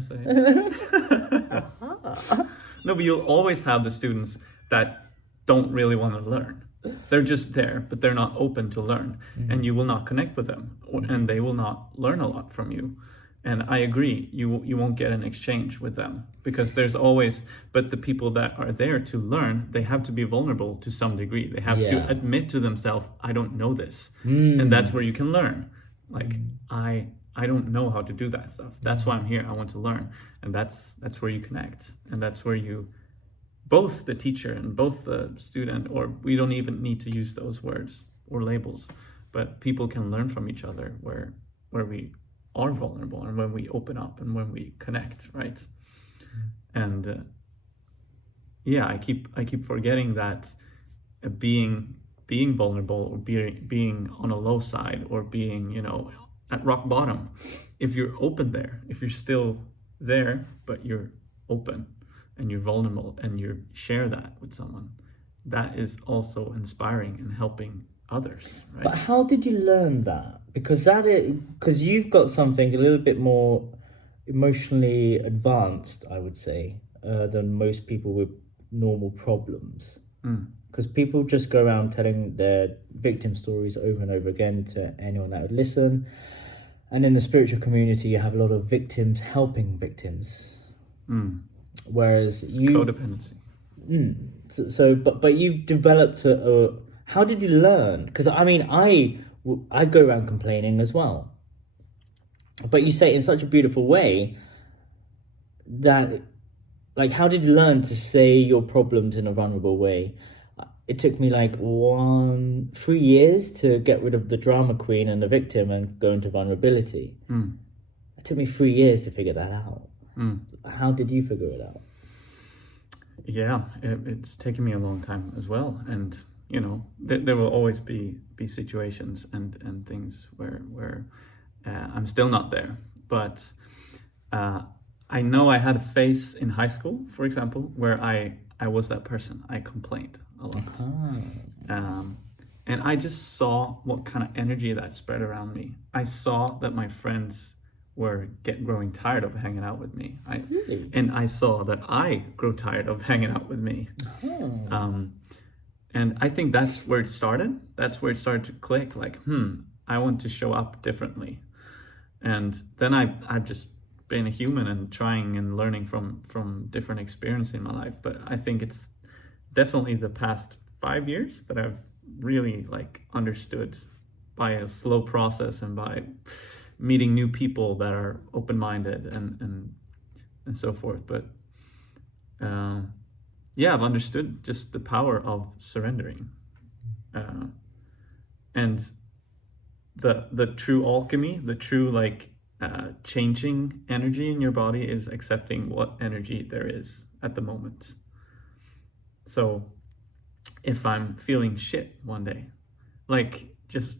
say. No, but you'll always have the students that don't really want to learn. They're just there, but they're not open to learn. And you will not connect with them. And they will not learn a lot from you. And I agree, you won't get an exchange with them because there's always, but the people that are there to learn, they have to be vulnerable to some degree. They have to admit to themselves, I don't know this. And that's where you can learn. Like, I don't know how to do that stuff. That's why I'm here. I want to learn. And that's where you connect. And that's where you, both the teacher and both the student, or we don't even need to use those words or labels, but people can learn from each other where we are vulnerable and when we open up and when we connect, right? And I keep forgetting that being vulnerable or being on a low side or being, you know, at rock bottom, if you're open there, if you're still there but you're open and you're vulnerable and you share that with someone, that is also inspiring and helping others, right? But how did you learn that? Because you've got something a little bit more emotionally advanced, I would say, than most people with normal problems. Because people just go around telling their victim stories over and over again to anyone that would listen. And in the spiritual community, you have a lot of victims helping victims. Whereas you... Codependency. But you've developed a how did you learn? Because I mean, I go around complaining as well. But you say it in such a beautiful way that, like, how did you learn to say your problems in a vulnerable way? It took me like 3 years to get rid of the drama queen and the victim and go into vulnerability. It took me 3 years to figure that out. How did you figure it out? Yeah, it's taken me a long time as well. And you know, there will always be situations and things where I'm still not there. But I know I had a phase in high school, for example, where I was that person. I complained a lot. And I just saw what kind of energy that spread around me. I saw that my friends were growing tired of hanging out with me. Really? And I saw that I grew tired of hanging out with me. Oh. And I think that's where it started. That's where it started to click. Like, I want to show up differently. And then I've just been a human and trying and learning from different experiences in my life. But I think it's definitely the past 5 years that I've really like understood by a slow process and by meeting new people that are open-minded and so forth. But I've understood just the power of surrendering, and the true alchemy, the true like changing energy in your body is accepting what energy there is at the moment. So if I'm feeling shit one day, like just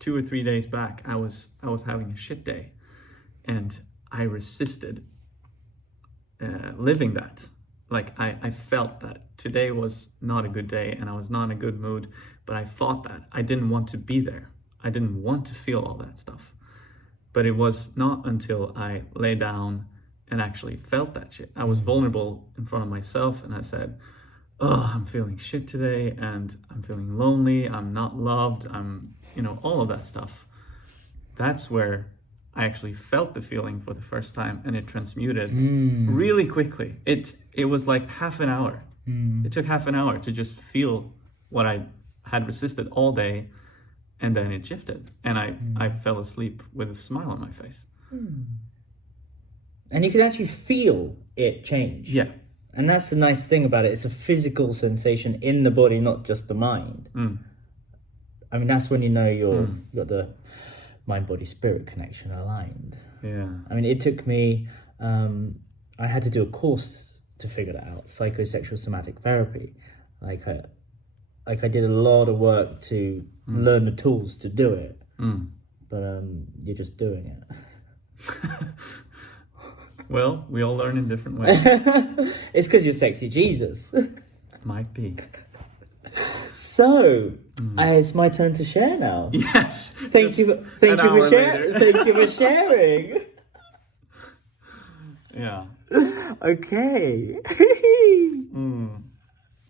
2 or 3 days back, I was having a shit day, and I resisted living that. Like I felt that today was not a good day and I was not in a good mood, but I fought that. I didn't want to be there. I didn't want to feel all that stuff. But it was not until I lay down and actually felt that shit. I was vulnerable in front of myself and I said, oh, I'm feeling shit today and I'm feeling lonely. I'm not loved. I'm, all of that stuff. That's where I actually felt the feeling for the first time, and it transmuted really quickly. It was like half an hour. It took half an hour to just feel what I had resisted all day, and then it shifted, and I fell asleep with a smile on my face. And you can actually feel it change. Yeah. And that's the nice thing about it. It's a physical sensation in the body, not just the mind. I mean, that's when you know you've got the mind-body-spirit connection aligned. Yeah. I mean, it took me, I had to do a course to figure that out, psychosexual somatic therapy. I did a lot of work to learn the tools to do it, but you're just doing it. Well, we all learn in different ways. It's because you're sexy Jesus. Might be. So, it's my turn to share now. Yes. Thank you for sharing. Yeah. Okay.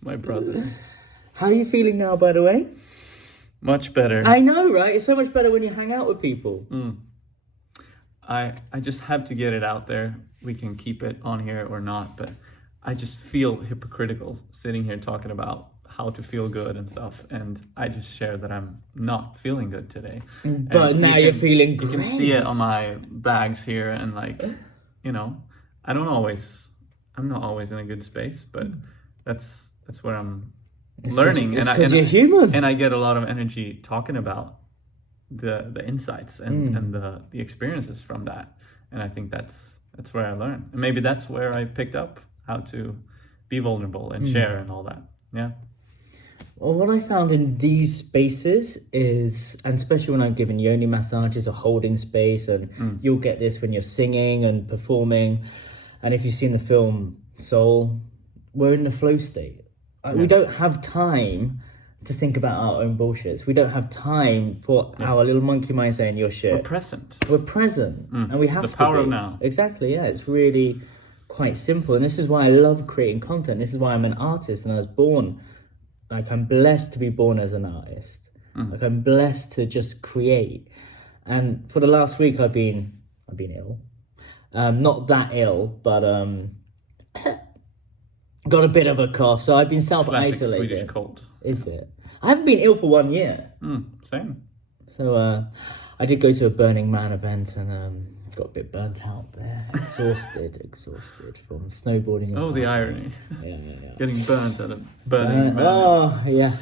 My brother. How are you feeling now, by the way? Much better. I know, right? It's so much better when you hang out with people. I just have to get it out there. We can keep it on here or not, but I just feel hypocritical sitting here talking about how to feel good and stuff, and I just share that I'm not feeling good today. But and now you're feeling great. You can see it on my bags here, and like, I'm not always in a good space, but that's where I'm learning. Because you're human. And I get a lot of energy talking about the insights and the experiences from that. And I think that's where I learn. And maybe that's where I picked up how to be vulnerable and share and all that. Yeah. Well, what I found in these spaces is, and especially when I'm giving yoni massages or holding space, and you'll get this when you're singing and performing. And if you've seen the film Soul, we're in the flow state. We don't have time to think about our own bullshits. We don't have time for our little monkey mind saying your shit. We're present. We're present, and we have to be. The power of now. Exactly, yeah. It's really quite simple, and this is why I love creating content. This is why I'm an artist, and I was born, like, I'm blessed to be born as an artist. Like, I'm blessed to just create. And for the last week, I've been ill. Not that ill, but got a bit of a cough, so I've been self-isolated. Swedish cold. Is it? I haven't been ill for 1 year. Same. So I did go to a Burning Man event, and got a bit burnt out there. Exhausted from snowboarding. And the partying. irony. Yeah. Getting burnt at a Burning Man. Oh, yeah.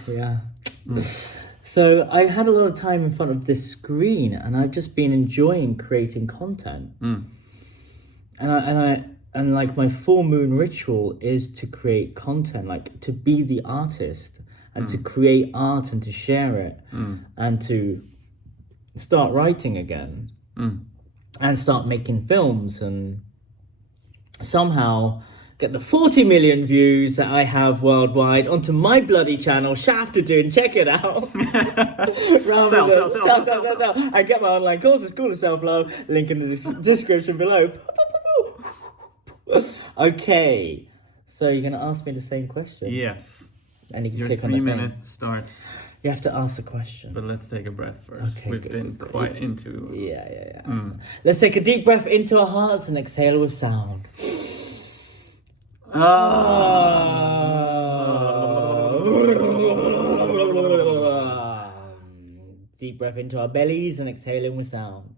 So I had a lot of time in front of this screen, and I've just been enjoying creating content. And like my full moon ritual is to create content, like to be the artist and to create art and to share it and to start writing again and start making films and somehow get the 40 million views that I have worldwide onto my bloody channel, Shaft Uddin. Check it out. Sell. I get my online courses, School of Self-Love, link in the description below. Okay, so you're going to ask me the same question? Yes. And you can Your click on the 3-minute starts. You have to ask the question. But let's take a breath first. Okay, We've good, been good. quite into... Yeah. Let's take a deep breath into our hearts and exhale with sound. Deep breath into our bellies and exhaling with sound.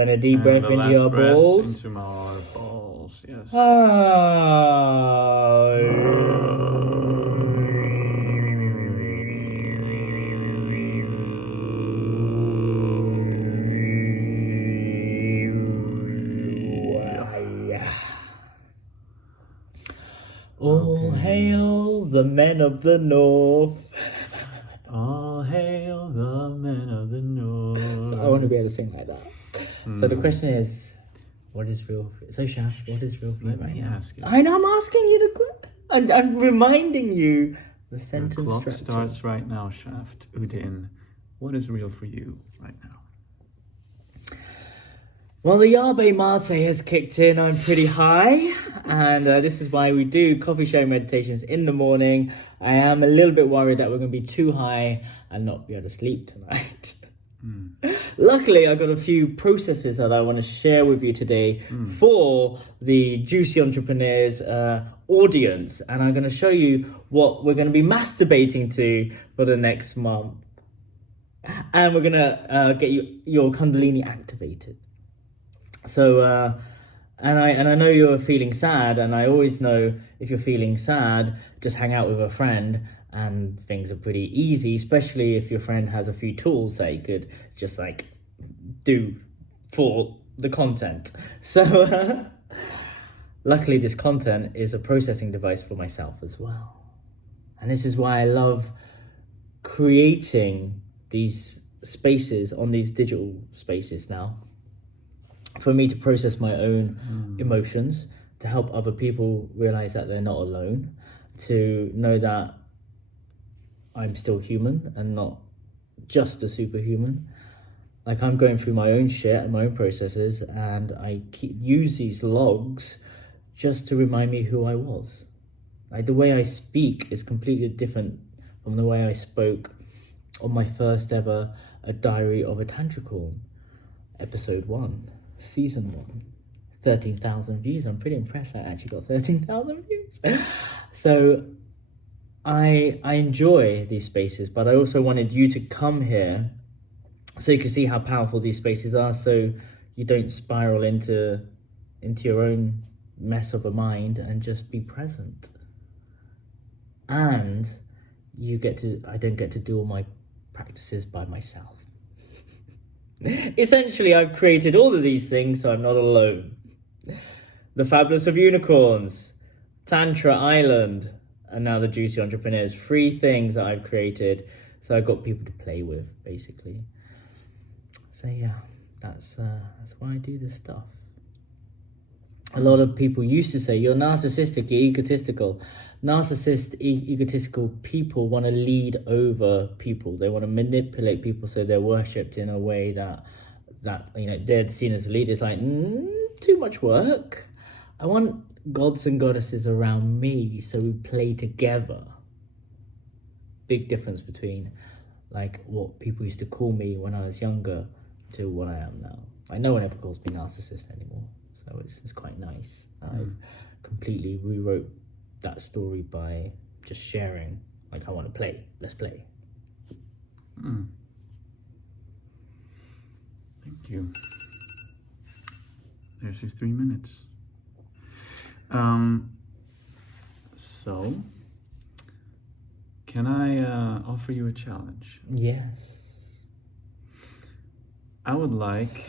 And a deep breath into your balls. Into my balls, yes. All hail the men of the north. All hail the men of the north. So I want to be able to sing like that. So the question is, what is real? So Shaft, what is real for you right now? Ask you. I know I'm asking you the question. I'm reminding you the sentence Your clock structure. starts right now, Shaft Uddin. What is real for you right now? Well, the Yerba Mate has kicked in. I'm pretty high, and this is why we do coffee show meditations in the morning. I am a little bit worried that we're going to be too high and not be able to sleep tonight. Luckily, I got a few processes that I want to share with you today for the Juicy Entrepreneurs audience, and I'm going to show you what we're going to be masturbating to for the next month, and we're going to get your Kundalini activated. So, and I know you're feeling sad, and I always know if you're feeling sad, just hang out with a friend and things are pretty easy, especially if your friend has a few tools that you could just like do for the content. So, luckily this content is a processing device for myself as well. And this is why I love creating these spaces on these digital spaces now, for me to process my own emotions, to help other people realize that they're not alone, to know that I'm still human and not just a superhuman. Like, I'm going through my own shit and my own processes, and I use these logs just to remind me who I was. Like, the way I speak is completely different from the way I spoke on my first ever A Diary of a Tantricorn, episode 1. Season 1, 13,000 views. I'm pretty impressed I actually got 13,000 views. So I enjoy these spaces, but I also wanted you to come here so you can see how powerful these spaces are, so you don't spiral into your own mess of a mind, and just be present. And I don't get to do all my practices by myself. Essentially, I've created all of these things so I'm not alone. The Fabulous of Unicorns, Tantra Island, and now the Juicy Entrepreneurs. 3 things that I've created, so I've got people to play with, basically. So yeah, that's why I do this stuff. A lot of people used to say, you're narcissistic, you're egotistical. Egotistical people want to lead over people. They want to manipulate people so they're worshipped in a way that they're seen as a leader. It's like, too much work. I want gods and goddesses around me so we play together. Big difference between like what people used to call me when I was younger to what I am now. Like, no one ever calls me narcissist anymore. So it's quite nice. I've completely rewrote that story by just sharing, like, I want to play, let's play. Thank you. There's your 3 minutes. So, can I offer you a challenge? Yes. I would like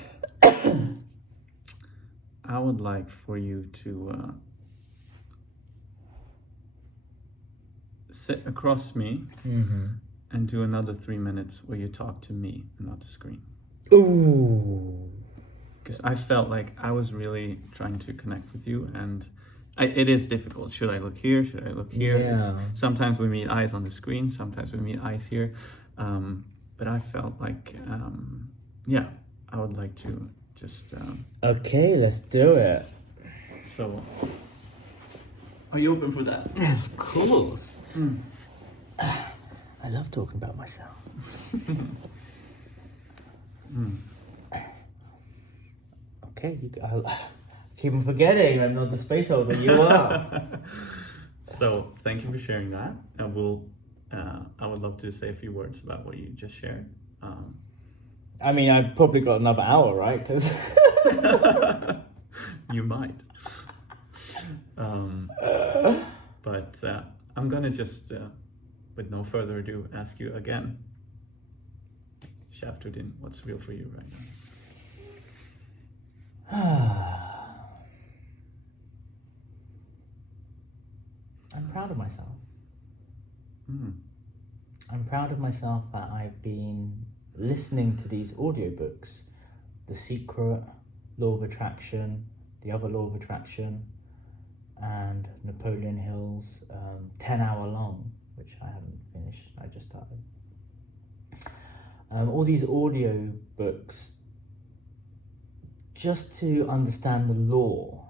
for you to sit across me and do another 3 minutes where you talk to me and not the screen. Ooh. Because I felt like I was really trying to connect with you, and it is difficult. Should I look here? Should I look here? Yeah. Sometimes we meet eyes on the screen, sometimes we meet eyes here. But I felt like, I would like to just... Okay, let's do it. So, are you open for that? Of course. I love talking about myself. Okay, I'll keep on forgetting I'm not the space holder, you are. So, thank you for sharing that. And I would love to say a few words about what you just shared. I mean, I've probably got another hour, right? 'Cause you might. But I'm gonna just, with no further ado, ask you again, Chef Uddin, what's real for you right now? I'm proud of myself. I'm proud of myself that I've been listening to these audiobooks, The Secret, Law of Attraction, The Other Law of Attraction, and Napoleon Hill's 10-hour long, which I haven't finished, I just started. All these audio books, just to understand the law,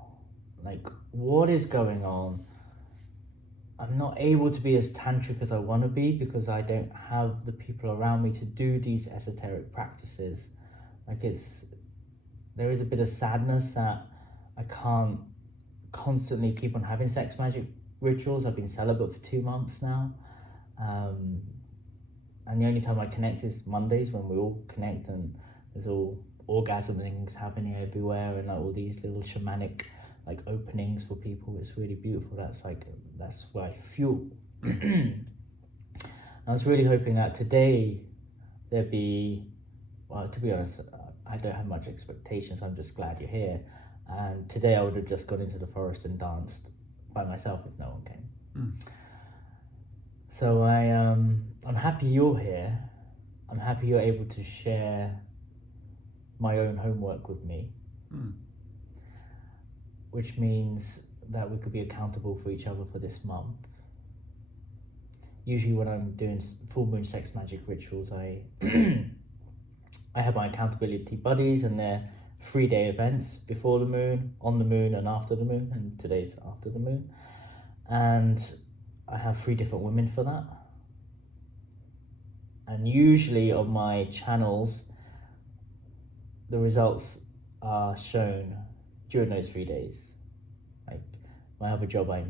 like what is going on. I'm not able to be as tantric as I want to be because I don't have the people around me to do these esoteric practices. Like there is a bit of sadness that I can't constantly keep on having sex magic rituals. I've been celibate for 2 months now. And the only time I connect is Mondays, when we all connect and there's all orgasm things happening everywhere and like all these little shamanic like openings for people. It's really beautiful. That's where I fuel. I was really hoping that today there'd be, well, to be honest, I don't have much expectations. I'm just glad you're here. And today I would have just gone into the forest and danced by myself if no one came. So I'm happy you're here. I'm happy you're able to share my own homework with me. Which means that we could be accountable for each other for this month. Usually when I'm doing full moon sex magic rituals, I have my accountability buddies, and they're 3-day events: before the moon, on the moon, and after the moon, and today's after the moon. And I have 3 different women for that. And usually on my channels, the results are shown during those 3 days. Like my other job, I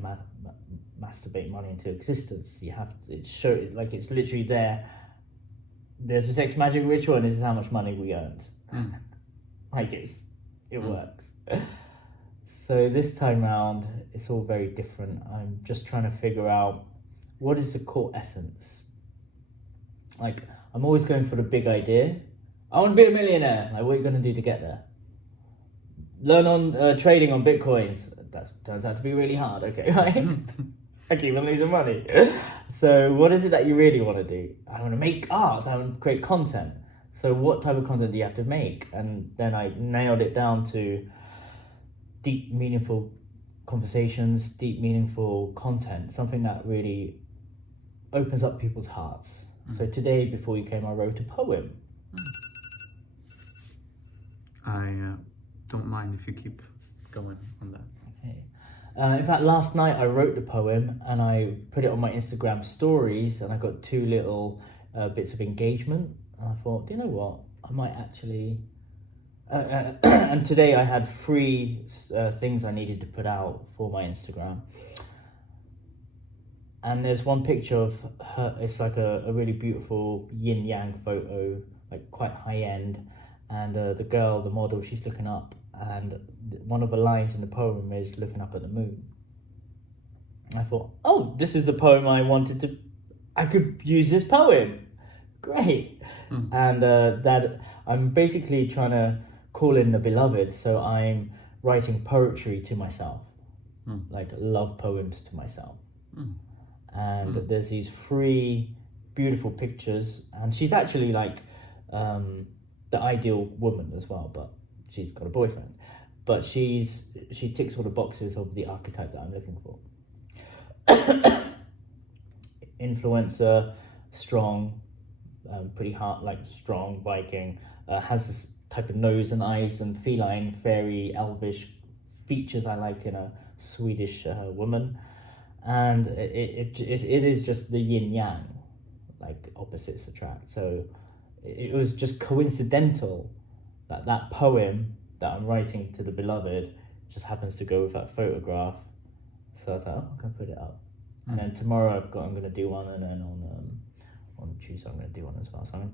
masturbate money into existence. You have to show it, like it's literally there. There's a sex magic ritual, and this is how much money we earned. Like it works. So this time round, it's all very different. I'm just trying to figure out what is the core essence. Like I'm always going for the big idea. I want to be a millionaire. Like, what are you going to do to get there? Learn on trading on Bitcoins. That turns out to be really hard. Okay, right? I keep on losing money. So what is it that you really want to do? I want to make art. I want to create content. So what type of content do you have to make? And then I nailed it down to deep, meaningful conversations, deep, meaningful content, something that really opens up people's hearts. So today, before you came, I wrote a poem. I don't mind if you keep going on that. Okay. In fact, last night I wrote the poem and I put it on my Instagram stories, and I got 2 little bits of engagement. And I thought, do you know what? I might actually... and today I had 3 things I needed to put out for my Instagram. And there's one picture of her. It's like a really beautiful yin-yang photo, like quite high-end. And the girl, the model, she's looking up. And one of the lines in the poem is looking up at the moon. And I thought, oh, this is the poem I wanted to... I could use this poem. Great. And that I'm basically trying to call in the beloved. So I'm writing poetry to myself. Like love poems to myself. and there's these 3 beautiful pictures, and she's actually like the ideal woman as well, but she's got a boyfriend. But she ticks all the boxes of the archetype that I'm looking for. Influencer, strong, pretty hard, like strong Viking, has this type of nose and eyes and feline, fairy, elvish features I like in a Swedish woman, and it is just the yin yang, like opposites attract. So it was just coincidental that that poem that I'm writing to the beloved just happens to go with that photograph. So I was like, oh, I'm gonna put it up. And then tomorrow I'm gonna do one, and then on Tuesday I'm gonna do one as well. So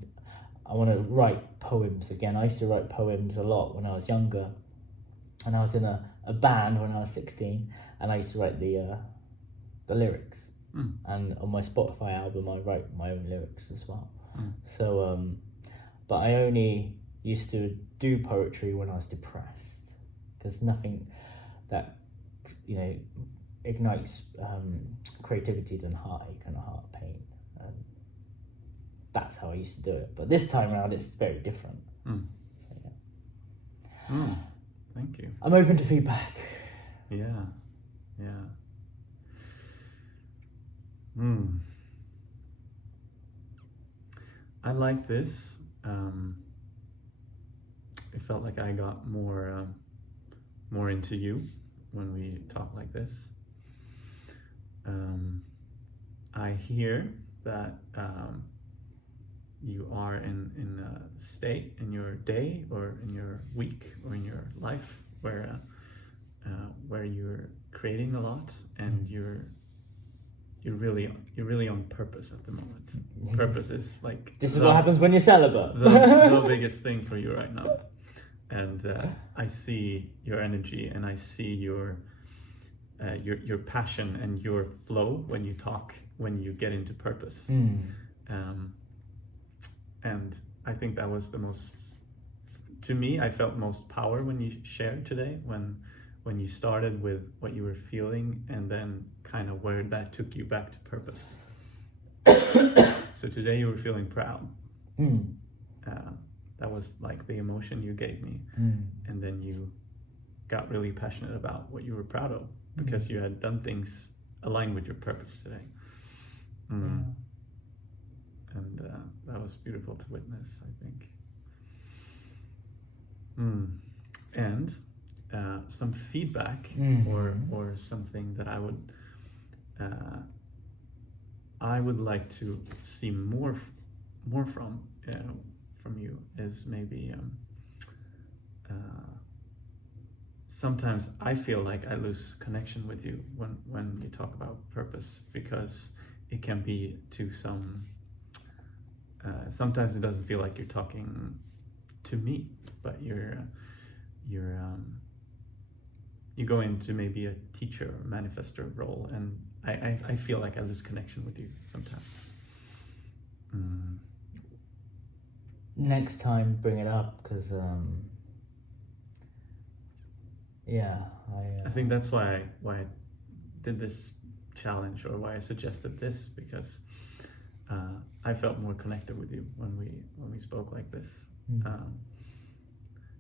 I want to write poems again. I used to write poems a lot when I was younger, and I was in a band when I was 16, and I used to write the lyrics. And on my Spotify album I write my own lyrics as well. So but I only used to do poetry when I was depressed, because nothing that ignites creativity than heartache and heart pain. That's how I used to do it, but this time around it's very different. So, yeah. Thank you. I'm open to feedback. Yeah. I like this. It felt like I got more into you when we talk like this. I hear that you are in a state in your day or in your week or in your life where you're creating a lot, and you're really on purpose at the moment. Purpose is like this is what happens when you're celibate. the biggest thing for you right now. And I see your energy, and I see your passion and your flow when you talk, when you get into purpose. And I think that was the most, to me, I felt most power when you shared today, when you started with what you were feeling, and then kind of where that took you back to purpose. So today you were feeling proud. That was like the emotion you gave me. And then you got really passionate about what you were proud of, because you had done things aligned with your purpose today. And that was beautiful to witness, I think. And some feedback or something that I would like to see more from you is maybe sometimes I feel like I lose connection with you when you talk about purpose, because it can be to some sometimes it doesn't feel like you're talking to me, but you go into maybe a teacher or manifestor role, and I feel like I lose connection with you sometimes. Next time bring it up, because I think that's why I did this challenge, or why I suggested this, because I felt more connected with you when we spoke like this.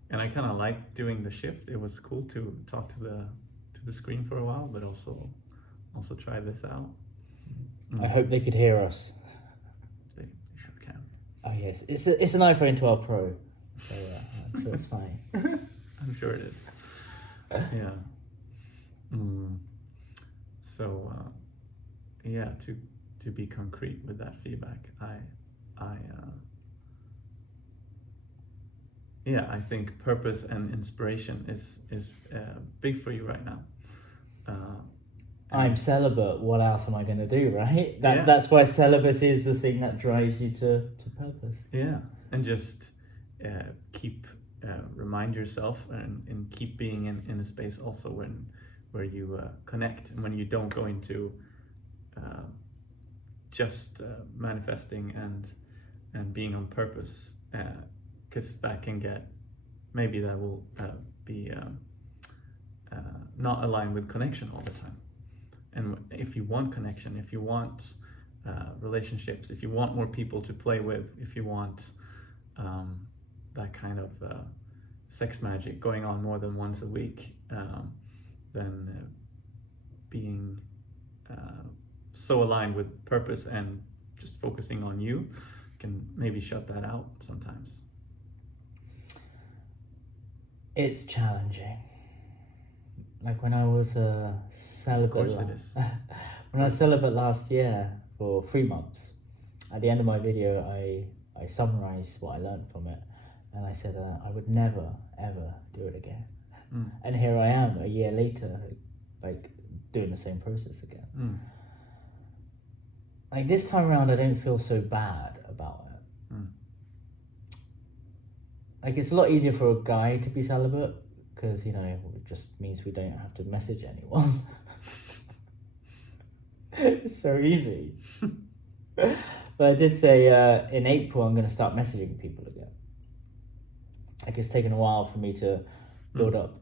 And I kind of liked doing the shift. It was cool to talk to the screen for a while, but also try this out. I hope they could hear us. They sure can. Oh yes, it's an iPhone 12 Pro, so I'm sure it's fine. I'm sure it is. Yeah. So to be concrete with that feedback, I think purpose and inspiration is big for you right now. I'm celibate. What else am I going to do, right? That's why celibacy is the thing that drives you to purpose. Yeah, and just keep remind yourself and keep being in a space also where you connect, and when you don't go into just manifesting and being on purpose, because that can maybe that will be not aligned with connection all the time, And if you want connection, if you want relationships, if you want more people to play with, if you want that kind of sex magic going on more than once a week, then being so aligned with purpose and just focusing on you can maybe shut that out sometimes. It's challenging. Like when I was celibate. Of course it is. When I was celibate last year for 3 months, at the end of my video, I summarized what I learned from it, and I said I would never ever do it again. And here I am a year later, like doing the same process again. Like this time around, I don't feel so bad about it. Like it's a lot easier for a guy to be celibate because, you know, it just means we don't have to message anyone. It's so easy. But I did say in April I'm going to start messaging people again. Like it's taken a while for me to build up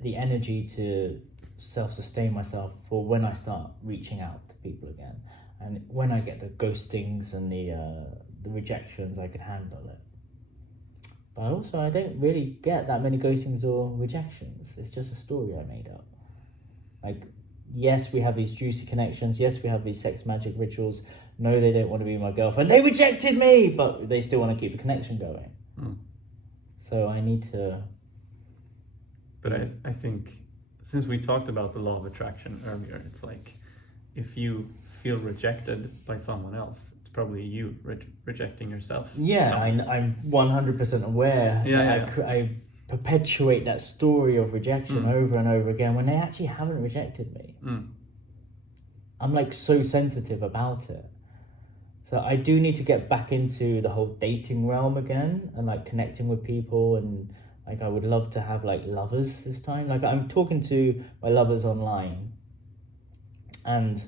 the energy to self-sustain myself for when I start reaching out to people again. And when I get the ghostings and the rejections, I could handle it. But also, I don't really get that many ghostings or rejections. It's just a story I made up. Like, yes, we have these juicy connections. Yes, we have these sex magic rituals. No, they don't want to be my girlfriend. They rejected me, but they still want to keep the connection going. So I need to... But I think, since we talked about the law of attraction earlier, it's like, if you feel rejected by someone else, it's probably you rejecting yourself. Yeah, I'm 100% aware. I perpetuate that story of rejection over and over again when they actually haven't rejected me. I'm like so sensitive about it. So I do need to get back into the whole dating realm again and like connecting with people, and like I would love to have like lovers this time. Like I'm talking to my lovers online, and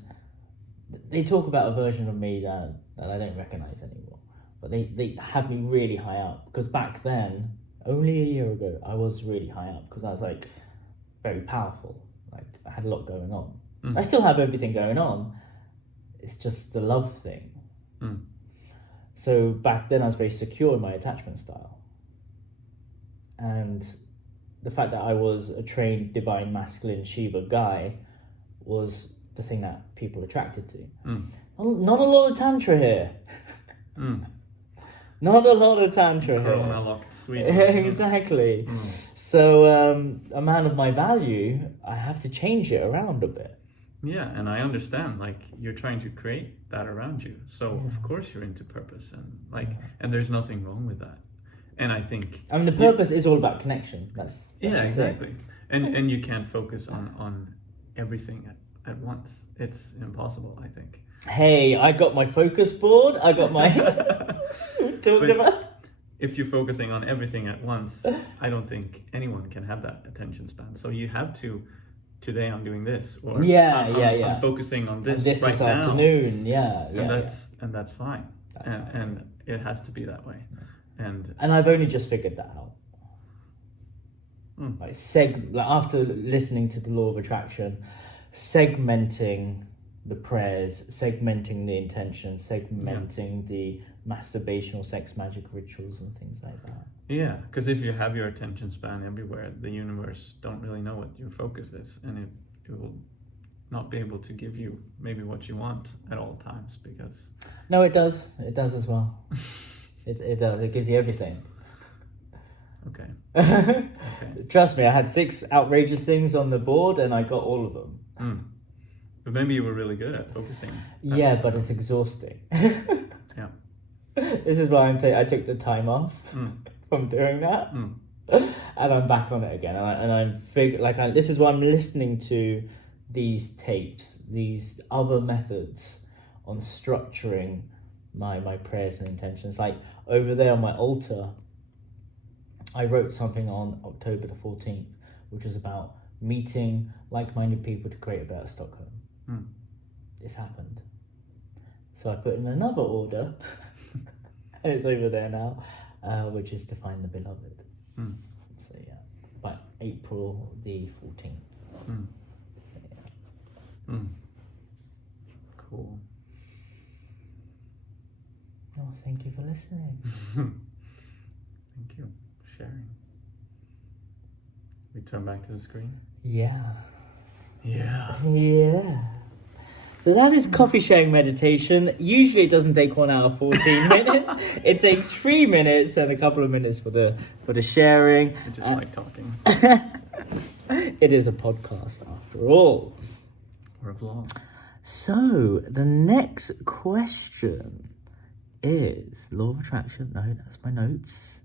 they talk about a version of me that I don't recognize anymore. But they have me really high up, because back then, only a year ago, I was really high up because I was like very powerful. Like I had a lot going on. I still have everything going on. It's just the love thing. So back then I was very secure in my attachment style. And the fact that I was a trained divine masculine Shiva guy was the thing that people attracted to. Not a lot of tantra here. Not a lot of tantra here. Corona-locked Sweden. Exactly. So a man of my value, I have to change it around a bit. Yeah, and I understand, like, you're trying to create that around you. So, of course, you're into purpose, and like, and there's nothing wrong with that. And I think... I mean, the purpose is all about connection. That's yeah, exactly. And you can't focus on everything at once. It's impossible, I think. Hey, I got my focus board. I got my... Talking about... If you're focusing on everything at once, I don't think anyone can have that attention span. So you have to... Today I'm doing this, or I'm focusing on this, this right now. Afternoon, And that's fine. And it has to be that way. And I've only just figured that out. Like after listening to the law of attraction, segmenting the prayers, segmenting the intention, segmenting the masturbation or sex magic rituals and things like that. Yeah, because if you have your attention span everywhere, the universe don't really know what your focus is, and it will not be able to give you maybe what you want at all times, because... No, it does. It does as well. It does. It gives you everything. Okay. Trust me, I had 6 outrageous things on the board and I got all of them. But maybe you were really good at focusing. Yeah, but it's exhausting. Yeah. This is why I took the time off from doing that. And I'm back on it again. And I'm this is why I'm listening to these tapes, these other methods on structuring my prayers and intentions. Like over there on my altar, I wrote something on October the 14th, which was about meeting like-minded people to create a better Stockholm. This happened. So I put in another order, and it's over there now, which is to find the beloved. So yeah, by April the 14th. Cool. Oh, thank you for listening. Thank you for sharing. We turn back to the screen. Yeah. Yeah. So that is coffee sharing meditation. Usually it doesn't take 1 hour 14 minutes. It takes 3 minutes and a couple of minutes for the sharing. I just like talking. It is a podcast after all. Or a vlog. So the next question is law of attraction. No, that's my notes.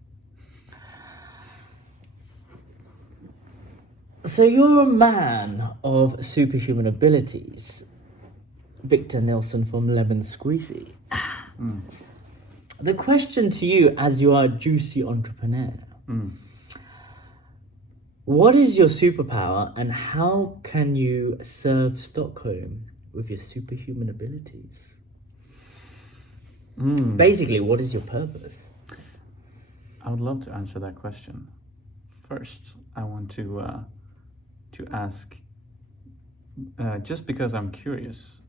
So you're a man of superhuman abilities. Victor Nilsson from Lemon Squeezy. The question to you, as you are a juicy entrepreneur, what is your superpower and how can you serve Stockholm with your superhuman abilities? Basically, what is your purpose? I would love to answer that question. First, I want to ask, just because I'm curious,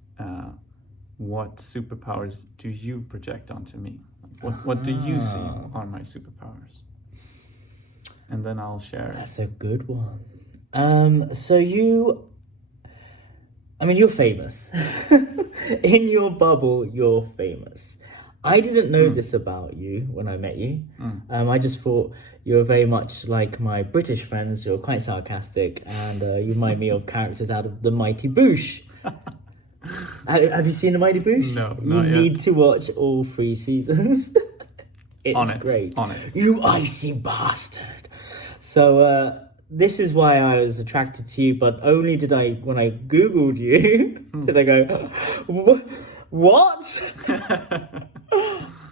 what superpowers do you project onto me? What do you see are my superpowers? And then I'll share. That's a good one. So you're famous. In your bubble, you're famous. I didn't know this about you when I met you. I just thought you were very much like my British friends. You're quite sarcastic and you remind me of characters out of The Mighty Boosh. Have you seen The Mighty Boosh? No, you need to watch all 3 seasons. It's great. On it. You icy bastard. So this is why I was attracted to you, but only when I Googled you, did I go, what?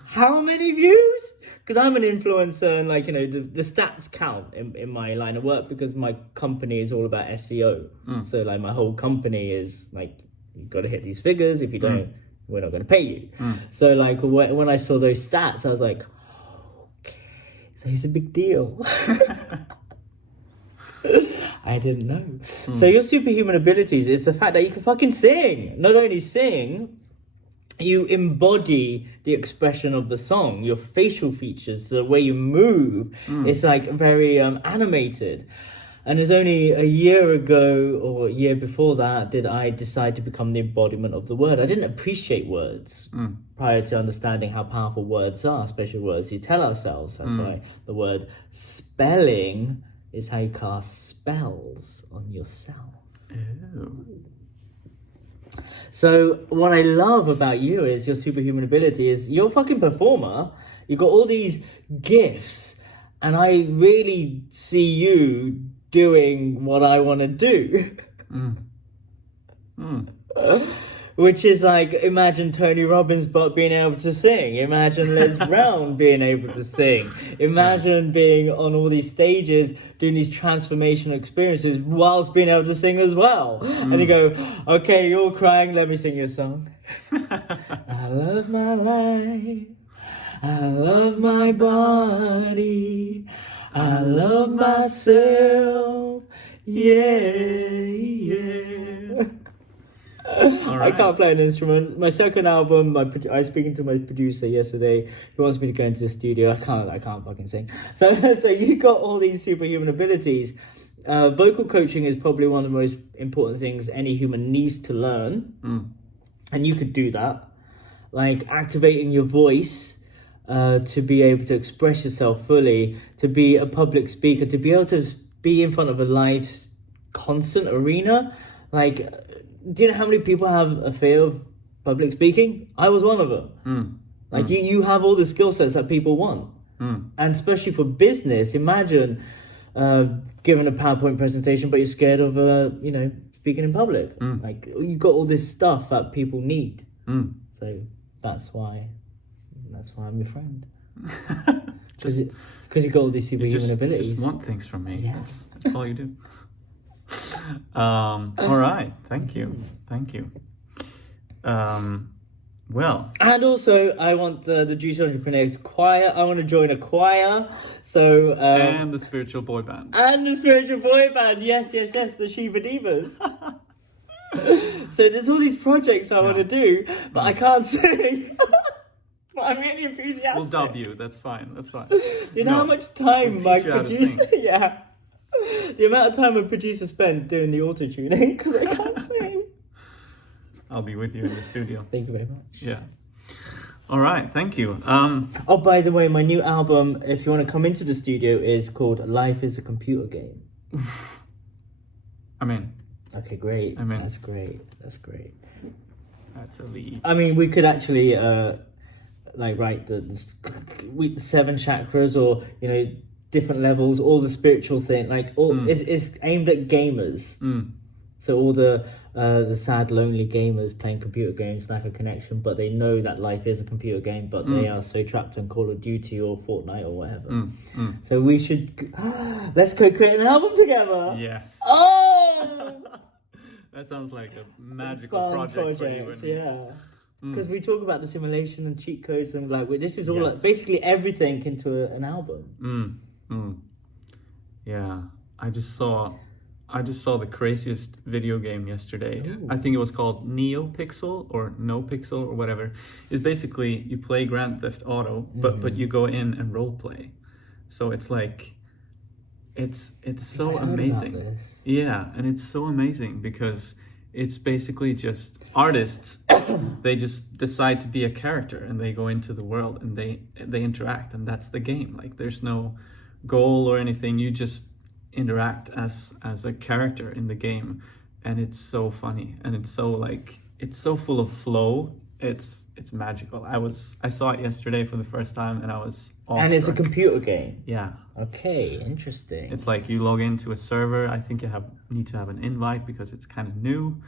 How many views? Because I'm an influencer and the stats count in my line of work because my company is all about SEO. So my whole company is you've got to hit these figures. If you don't, we're not going to pay you. So when I saw those stats, I was like, okay, so it's a big deal. I didn't know. So your superhuman abilities is the fact that you can fucking sing. Not only sing, you embody the expression of the song. Your facial features, the way you move, it's very animated. And it's only a year ago or a year before that did I decide to become the embodiment of the word. I didn't appreciate words prior to understanding how powerful words are, especially words you tell ourselves. That's why the word spelling is how you cast spells on yourself. Ew. So what I love about you is your superhuman ability is you're a fucking performer. You've got all these gifts, and I really see you doing what I want to do. Which is imagine Tony Robbins but being able to sing. Imagine Liz Brown being able to sing. Imagine being on all these stages doing these transformational experiences whilst being able to sing as well. And you go, okay, you're all crying, let me sing you a song. I love my life. I love my body. I love myself. Yeah. I can't play an instrument. My second album, I was speaking to my producer yesterday. He wants me to go into the studio. I can't fucking sing. So you got all these superhuman abilities. Vocal coaching is probably one of the most important things any human needs to learn. And you could do that. Activating your voice to be able to express yourself fully, to be a public speaker, to be able to be in front of a live concert arena. Do you know how many people have a fear of public speaking? I was one of them. You have all the skill sets that people want. And especially for business, imagine giving a PowerPoint presentation, but you're scared of, speaking in public. You've got all this stuff that people need. So that's why I'm your friend. Because you've got all these superhuman abilities. You just want things from me. Yes. That's all you do. All right. Thank you. Well. And also, I want the Juicy Entrepreneurs choir. I want to join a choir. So. And the spiritual boy band. Yes. The Shiva Divas. So there's all these projects I want to do, but I can't sing. But I'm really enthusiastic. We'll dub you. That's fine. Do you know how much time my producer? Yeah. The amount of time a producer spent doing the auto tuning because I can't sing. I'll be with you in the studio. Thank you very much. Yeah. All right. Thank you. Oh, by the way, my new album, if you want to come into the studio, is called "Life Is a Computer Game." I'm in. Okay, great. I'm in. That's great. That's great. That's a lead. I mean, we could actually write the 7 chakras, or different levels, all the spiritual thing. Like it's aimed at gamers. So all the sad, lonely gamers playing computer games lack a connection, but they know that life is a computer game, but they are so trapped in Call of Duty or Fortnite or whatever. So we should let's co-create an album together. Yes. Oh, that sounds like a magical project for you and me. Yeah. Because we talk about the simulation and cheat codes and this is all basically everything into an album. Yeah, I just saw the craziest video game yesterday. Ooh. I think it was called NeoPixel or No Pixel or whatever. It's basically you play Grand Theft Auto, but you go in and role play. So it's like it's so amazing. Yeah, and it's so amazing because it's basically just artists. They just decide to be a character and they go into the world and they interact, and that's the game. Like there's no goal or anything. You just interact as a character in the game, and it's so funny, and it's so full of flow. It's magical. I saw it yesterday for the first time, and I was awestruck. And it's a computer game. Yeah. Okay, interesting. It's like you log into a server. I think you need to have an invite because it's kind of new,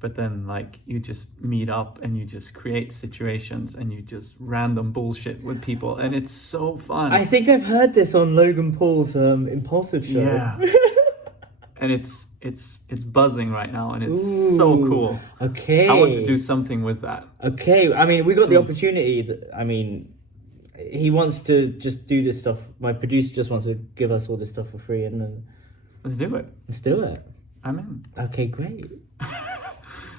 but then you just meet up and you just create situations and you just random bullshit with people, and it's so fun. I think I've heard this on Logan Paul's Impulsive show. Yeah. And it's buzzing right now, and it's so cool. Okay. I want to do something with that. Okay. I mean, we got the opportunity. He wants to just do this stuff. My producer just wants to give us all this stuff for free, and then let's do it. Let's do it. I'm in. Okay, great.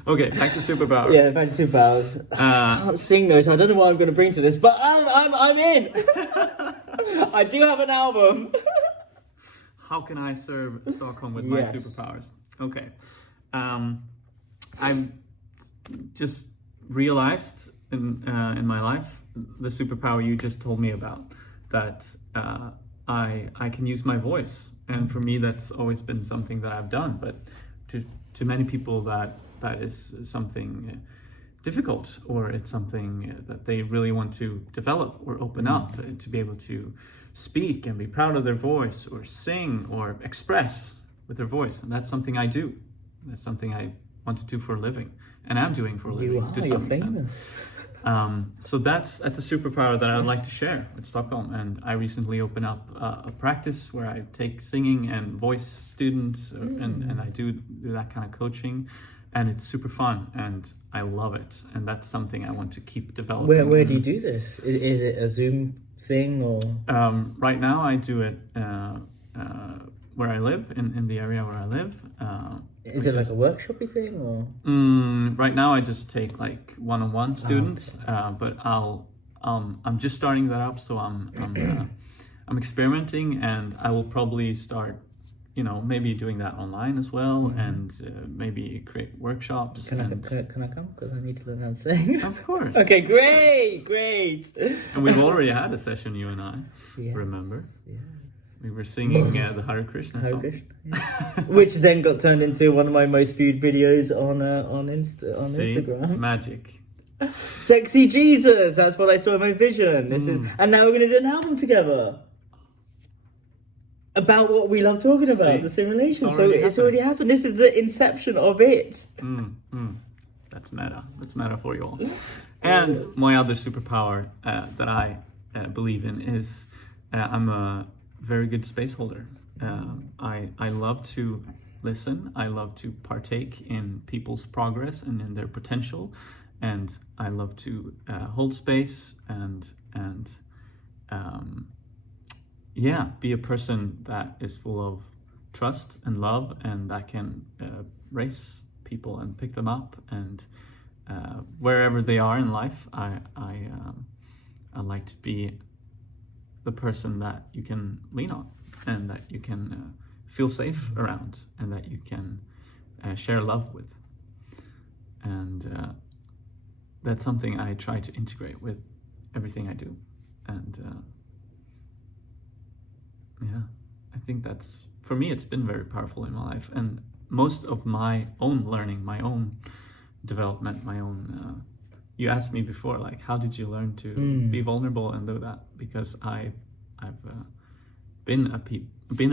Okay, back to superpowers. Yeah, back to superpowers. I can't sing though, so I don't know what I'm going to bring to this, but I'm in. I do have an album. How can I serve Stockholm with my superpowers? Okay. I've just realized in my life the superpower you just told me about, that I can use my voice. And for me, that's always been something that I've done. But to many people, that is something difficult, or it's something that they really want to develop or open up, to be able to speak and be proud of their voice, or sing or express with their voice. And that's something I do. That's something I want to do for a living, and I'm doing for a living to some extent. So that's a superpower that I'd like to share with Stockholm. And I recently opened up a practice where I take singing and voice students, and I do that kind of coaching, and it's super fun, and I love it. And that's something I want to keep developing. Where do you do this? Is it a Zoom thing, or? Right now I do it where I live, in the area where I live. Is it like a workshopy thing, or? Right now I just take one-on-one students, but I'm just starting that up, so I'm experimenting, and I will probably start, maybe doing that online as well, and maybe create workshops. Can I come? Because I need to learn how to sing. Of course. Okay, great. And we've already had a session, you and I. Yes, remember? Yeah. We were singing the Hare Krishna song. Which then got turned into one of my most viewed videos on Instagram. Magic. Sexy Jesus, that's what I saw in my vision. And now we're going to do an album together. About what we love talking about, the simulation. It's already happened. This is the inception of it. That's meta. That's meta for you all. And my other superpower that I believe in is I'm a very good space holder. I love to listen. I love to partake in people's progress and in their potential. And I love to hold space and be a person that is full of trust and love, and that can raise people and pick them up, and wherever they are in life, I like to be the person that you can lean on, and that you can feel safe around, and that you can share love with. And that's something I try to integrate with everything I do. And yeah, I think that's, for me, it's been very powerful in my life. And most of my own learning, my own development, my own you asked me before, like, how did you learn to be vulnerable and do that? Because I've been a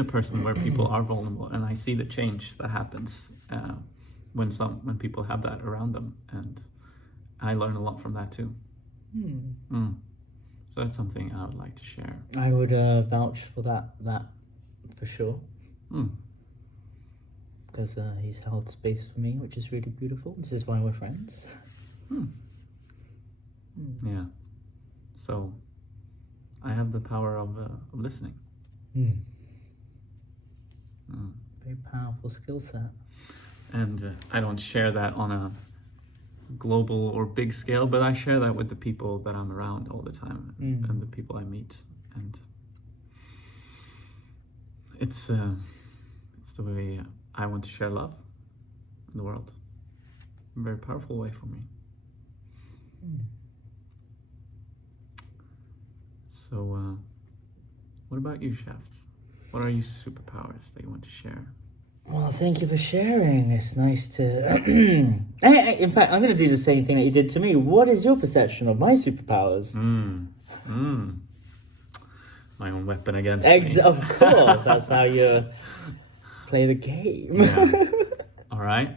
person where people are vulnerable, and I see the change that happens when people have that around them, and I learn a lot from that too. So that's something I would like to share. I would vouch for that for sure. Because he's held space for me, which is really beautiful. This is why we're friends. Yeah. So I have the power of listening. Very powerful skill set. And I don't share that on a global or big scale, but I share that with the people that I'm around all the time, and the people I meet. And it's the way I want to share love in the world. A very powerful way for me. So what about you, Shafts? What are your superpowers that you want to share? Well, thank you for sharing. It's nice to... In fact, I'm going to do the same thing that you did to me. What is your perception of my superpowers? My own weapon against me. Of course, that's how you play the game. Yeah. All right.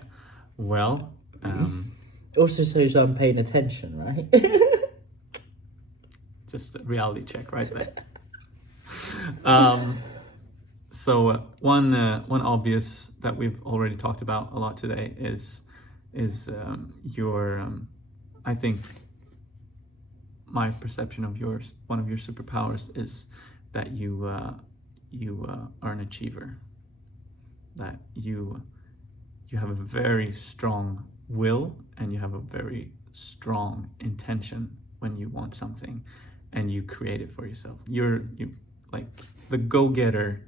Well... also shows I'm paying attention, right? Just a reality check right there. So one obvious that we've already talked about a lot today is your I think my perception of yours, one of your superpowers, is that you are an achiever, that you have a very strong will, and you have a very strong intention when you want something, and you create it for yourself. You like the go-getter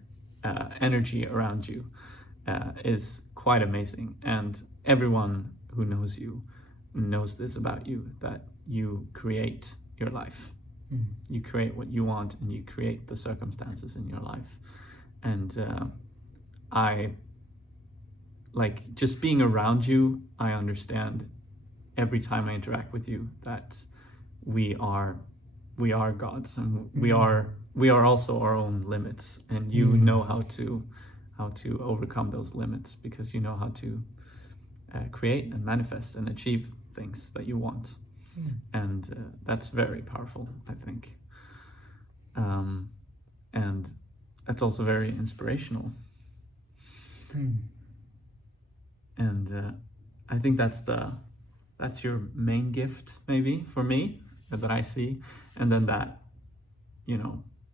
energy around you is quite amazing, and everyone who knows you knows this about you, that you create your life. You create what you want, and you create the circumstances in your life. And I like just being around you. I understand every time I interact with you that we are gods, and we are also our own limits, and you know how to overcome those limits, because you know how to create and manifest and achieve things that you want. And that's very powerful, I think. And that's also very inspirational. And I think that's your main gift, maybe, for me, that I see. And then that,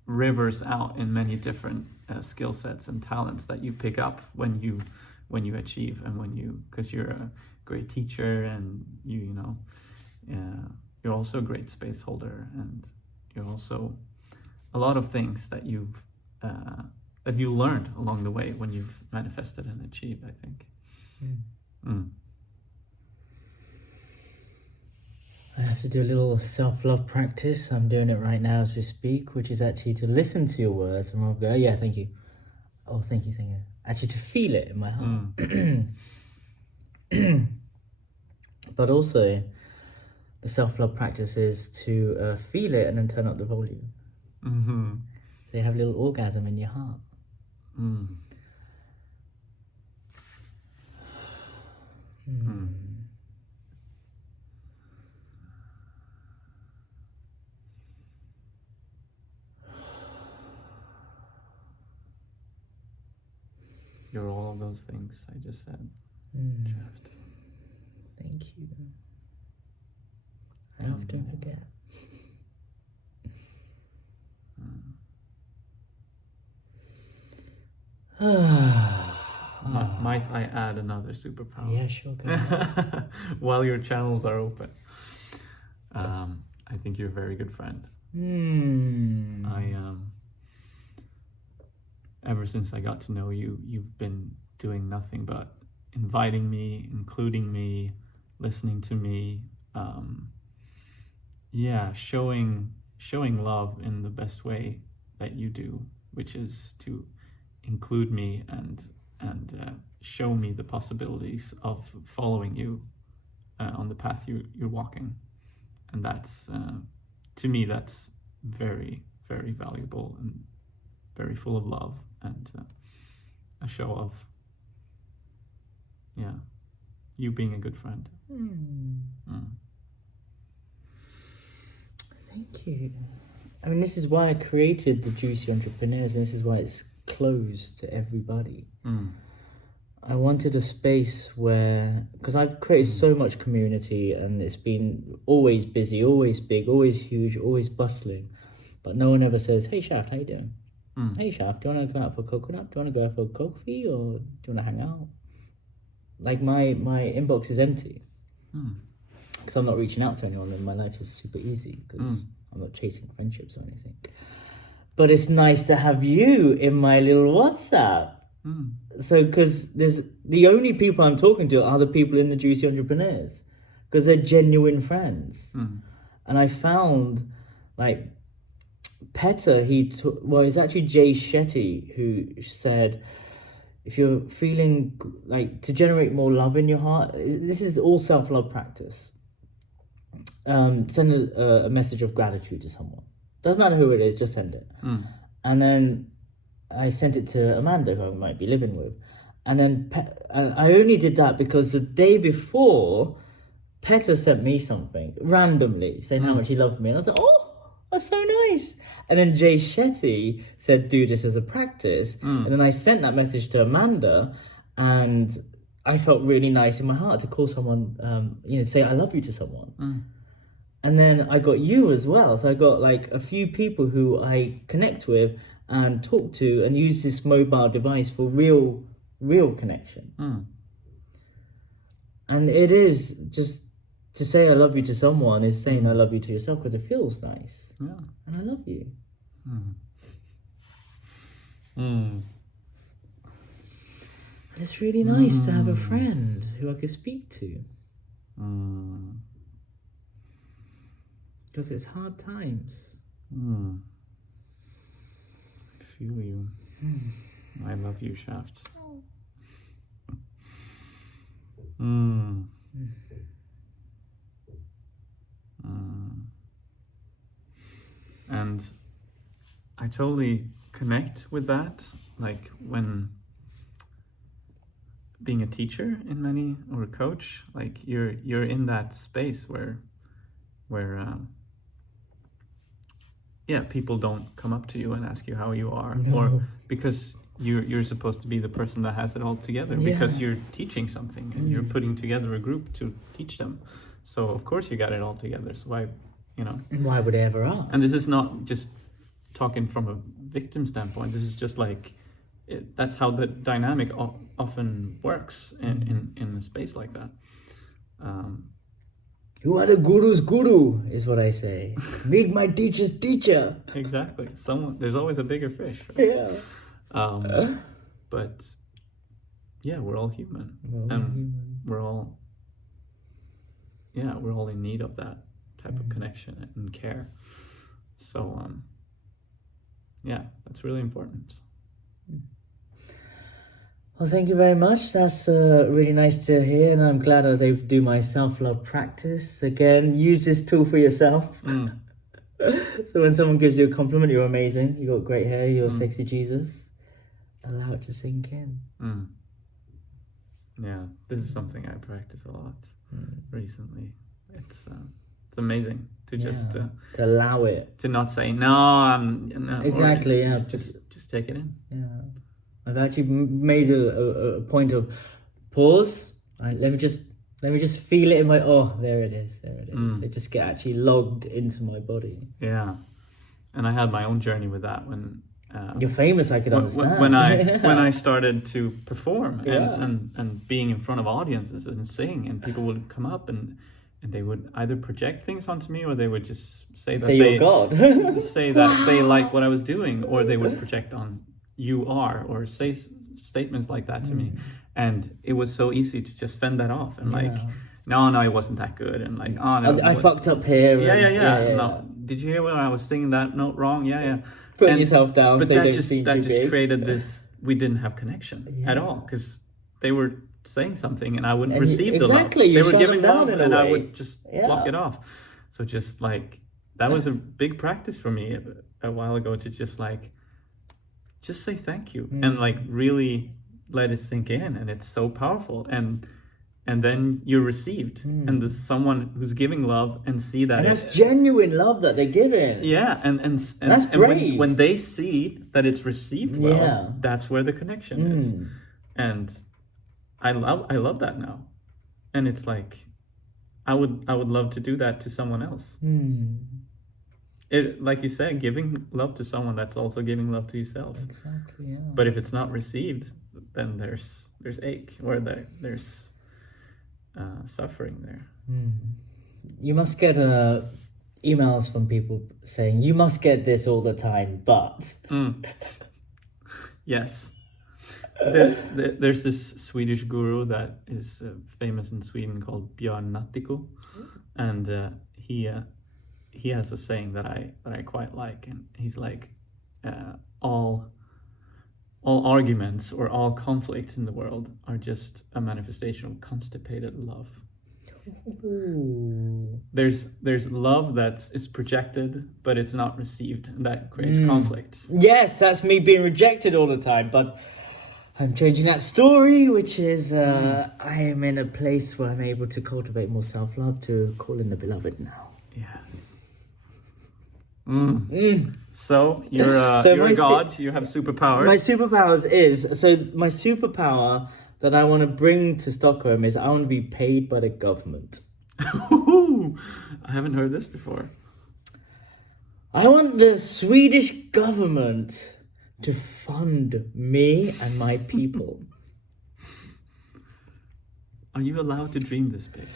rivers out in many different skill sets and talents that you pick up when you achieve, and because you're a great teacher, and you're also a great space holder, and you're also a lot of things that you learned along the way when you've manifested and achieved, I think. I have to do a little self-love practice. I'm doing it right now as we speak, which is actually to listen to your words and I'll go, oh, yeah, thank you. Oh, thank you. Actually, to feel it in my heart. But also, the self-love practice is to feel it and then turn up the volume. So you have a little orgasm in your heart. You're all of those things I just said. Thank you. I often forget. My might I add another superpower? Yeah, sure. Go ahead. While your channels are open, I think you're a very good friend. Ever since I got to know you, you've been doing nothing but inviting me, including me, listening to me, showing love in the best way that you do, which is to include me and show me the possibilities of following you on the path you're walking. And that's, to me, that's very, very valuable and very full of love, and a show of, you being a good friend. Thank you. I mean, this is why I created the Juicy Entrepreneurs, and this is why it's closed to everybody. I wanted a space where, because I've created so much community, and it's been always busy, always big, always huge, always bustling, but no one ever says, "Hey Shaft, how you doing? Hey Shaft, do you want to go out for coconut? Do you want to go out for coffee, or do you want to hang out?" Like my inbox is empty because I'm not reaching out to anyone, and my life is super easy because I'm not chasing friendships or anything. But it's nice to have you in my little WhatsApp. So, because there's the only people I'm talking to are the people in the Juicy Entrepreneurs, because they're genuine friends. And I found, like, Petter, it's actually Jay Shetty who said, if you're feeling like to generate more love in your heart, this is all self-love practice. Send a message of gratitude to someone. Doesn't matter who it is, just send it. And then I sent it to Amanda, who I might be living with. And then I only did that because the day before, Petter sent me something randomly saying how much he loved me. And I was like, oh, that's so nice. And then Jay Shetty said, do this as a practice. And then I sent that message to Amanda, and I felt really nice in my heart to call someone, say I love you to someone. And then I got you as well. So I got like a few people who I connect with and talk to and use this mobile device for real connection. And it is just to say I love you to someone is saying I love you to yourself, because it feels nice. Yeah. And I love you. And it's really nice to have a friend who I could speak to. Because it's hard times. I feel you. I love you, Shaft. And I totally connect with that. Like when being a teacher or a coach, like you're in that space where people don't come up to you and ask you how you are, or because you're supposed to be the person that has it all together, because you're teaching something and you're putting together a group to teach them. So of course you got it all together. So why would they ever ask? And this is not just talking from a victim standpoint. This is just like that's how the dynamic often works in a space like that. You are the guru's guru, is what I say. Meet my teacher's teacher. Exactly. There's always a bigger fish. Right? Yeah. But yeah, we're all human. We're all in need of that type of connection and care. So that's really important. Well, thank you very much. That's really nice to hear, and I'm glad I was able to do my self-love practice. Again, use this tool for yourself. So when someone gives you a compliment, you're amazing, you got great hair, you're sexy Jesus, allow it to sink in. Yeah, this is something I practice a lot recently. It's amazing to just to allow it, to not say no. Exactly. Just take it in. Yeah. I've actually made a point of pause. Right, let me just feel it in my. Oh, there it is. It just get actually logged into my body. Yeah, and I had my own journey with that when You're famous, I could understand. When I started to perform and being in front of audiences and sing, and people would come up and they would either project things onto me, or they would just say that you're God. say that they like what I was doing, or they would project on "you are," or say statements like that to me, and it was so easy to just fend that off and like, no, it wasn't that good, and like, oh no, I fucked up here. No, did you hear when I was singing that note wrong? Yeah. Putting yourself down, but so that just created this. We didn't have connection at all, because they were saying something and I wouldn't receive the love. They were giving love and I would just block it off. So just like, that was a big practice for me a while ago, to just say thank you and like really let it sink in, and it's so powerful, and then you're received, and there's someone who's giving love and see that, and that's genuine love that they're giving. And that's brave. When they see that it's received well, that's where the connection is, and I love that now, and it's like I would love to do that to someone else. It, like you said, giving love to someone, that's also giving love to yourself. Exactly. Yeah. But if it's not received, then there's ache, or there's suffering there. You must get emails from people saying you must get this all the time, but yes. There's this Swedish guru that is famous in Sweden called Björn Natthiko, and he has a saying that I quite like, and he's like, all arguments or all conflicts in the world are just a manifestation of constipated love. Ooh. There's love that is projected, but it's not received, and that creates conflict. Yes, that's me being rejected all the time, but I'm changing that story, which is I am in a place where I'm able to cultivate more self-love, to call in the beloved now. Yes. So you're a god. You have superpowers. My superpower that I want to bring to Stockholm is I want to be paid by the government. I haven't heard this before. I want the Swedish government to fund me and my people. Are you allowed to dream this big?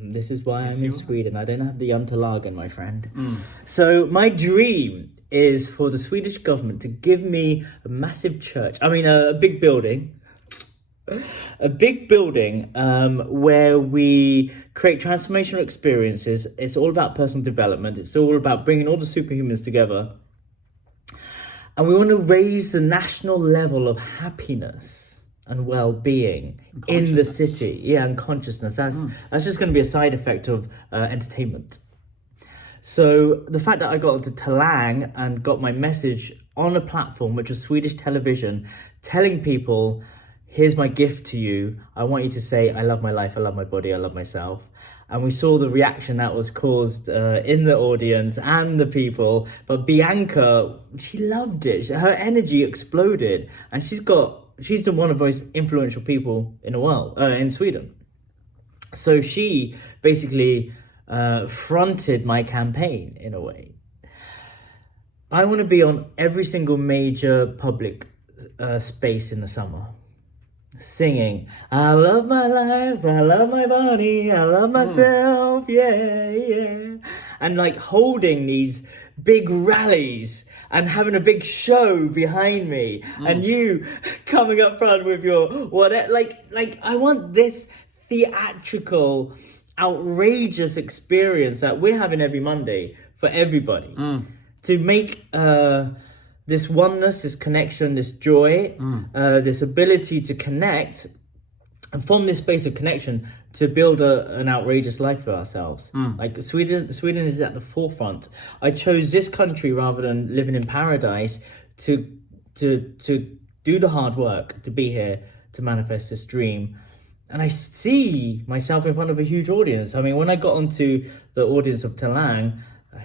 This is why I'm in Sweden. I don't have the Unterlagen, my friend. So my dream is for the Swedish government to give me a massive church. I mean, a big building. A big building where we create transformational experiences. It's all about personal development. It's all about bringing all the superhumans together. And we want to raise the national level of happiness and well-being in the city. And consciousness. That's just going to be a side effect of entertainment. So the fact that I got onto Talang and got my message on a platform, which was Swedish television, telling people, here's my gift to you. I want you to say, I love my life, I love my body, I love myself. And we saw the reaction that was caused in the audience and the people. But Bianca, she loved it. Her energy exploded. And she's one of the most influential people in the world, in Sweden. So she basically fronted my campaign in a way. I want to be on every single major public space in the summer, singing, I love my life, I love my body, I love myself, yeah. And like holding these big rallies and having a big show behind me, and you coming up front with your whatever. Like I want this theatrical, outrageous experience that we're having every Monday for everybody to make this oneness, this connection, this joy, this ability to connect, and from this space of connection to build an outrageous life for ourselves. Like Sweden is at the forefront. I chose this country rather than living in paradise to do the hard work, to be here, to manifest this dream. And I see myself in front of a huge audience. I mean, when I got onto the audience of Talang,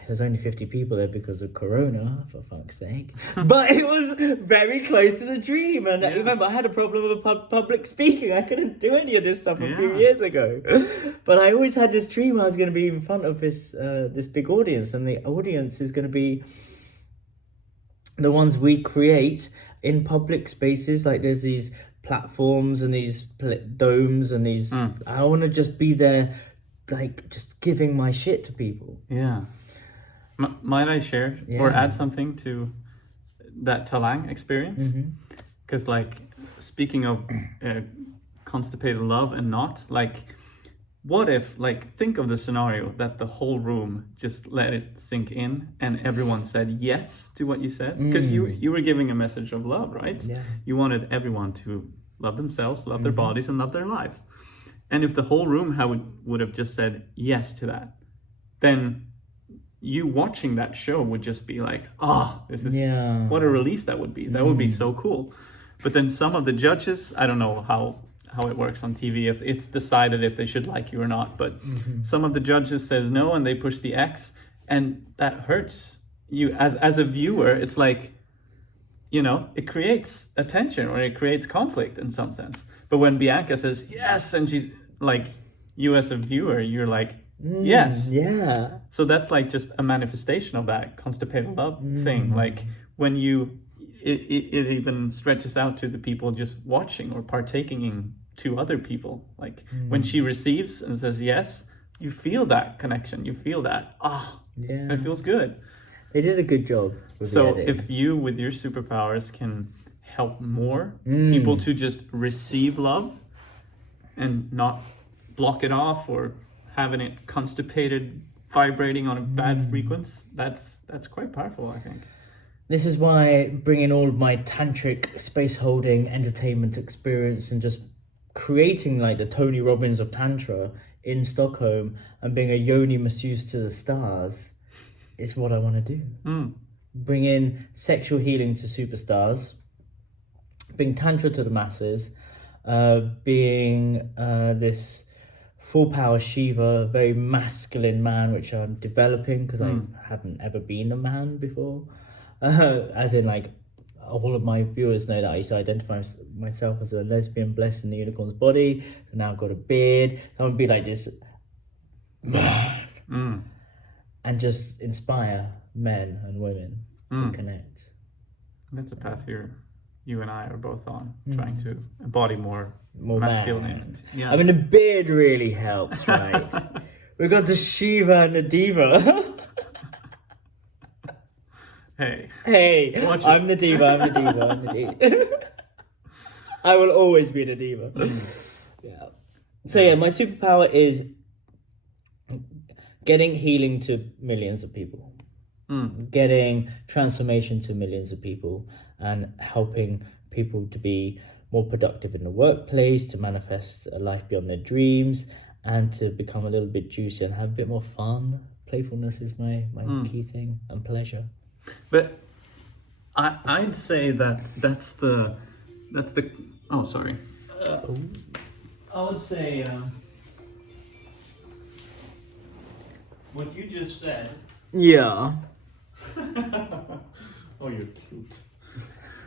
there's only 50 people there because of Corona, for fuck's sake. But it was very close to the dream. And remember, I had a problem with public speaking. I couldn't do any of this stuff a few years ago. But I always had this dream I was going to be in front of this big audience. And the audience is going to be the ones we create in public spaces. Like there's these platforms and these domes and these. I want to just be there, like just giving my shit to people. Yeah. Might I share or add something to that Talang experience? Because like speaking of constipated love and not, like what if, like, think of the scenario that the whole room just let it sink in and everyone said yes to what you said, because you were giving a message of love, right? You wanted everyone to love themselves, love their bodies, and love their lives. And if the whole room would have just said yes to that, then you watching that show would just be like, this is what a release that would be. That would be so cool. But then some of the judges, I don't know how it works on TV, if it's decided if they should like you or not, but some of the judges says no and they push the X, and that hurts you as a viewer. It's like, you know, it creates a tension or it creates conflict in some sense. But when Bianca says yes, and she's like, you as a viewer, you're like, yes. Yeah. So that's like just a manifestation of that constipated love thing. Like when it even stretches out to the people just watching or partaking in to other people. Like when she receives and says yes, you feel that connection. You feel that, it feels good. They did a good job with so the if you, with your superpowers, can help more people to just receive love and not block it off or having it constipated, vibrating on a bad frequency, that's quite powerful, I think. This is why bringing all of my tantric space holding entertainment experience and just creating like the Tony Robbins of Tantra in Stockholm and being a yoni masseuse to the stars is what I want to do. Bring in sexual healing to superstars, bring Tantra to the masses, being this full power Shiva, very masculine man, which I'm developing because I haven't ever been a man before. As in, like, all of my viewers know that I used to identify myself as a lesbian blessed in the unicorn's body. So now I've got a beard. So I'm going to be like this man. And just inspire men and women to connect. That's a path you and I are both on, trying to embody more masculine. Yes. I mean, the beard really helps, right? We've got the Shiva and the Diva. Hey, I'm the diva, I'm the diva. I will always be the diva. So my superpower is getting healing to millions of people. Getting transformation to millions of people and helping people to be more productive in the workplace, to manifest a life beyond their dreams, and to become a little bit juicy and have a bit more fun. Playfulness is my key thing, and pleasure. But I'd say that's the oh, sorry. I would say what you just said. Yeah. Oh, you're cute.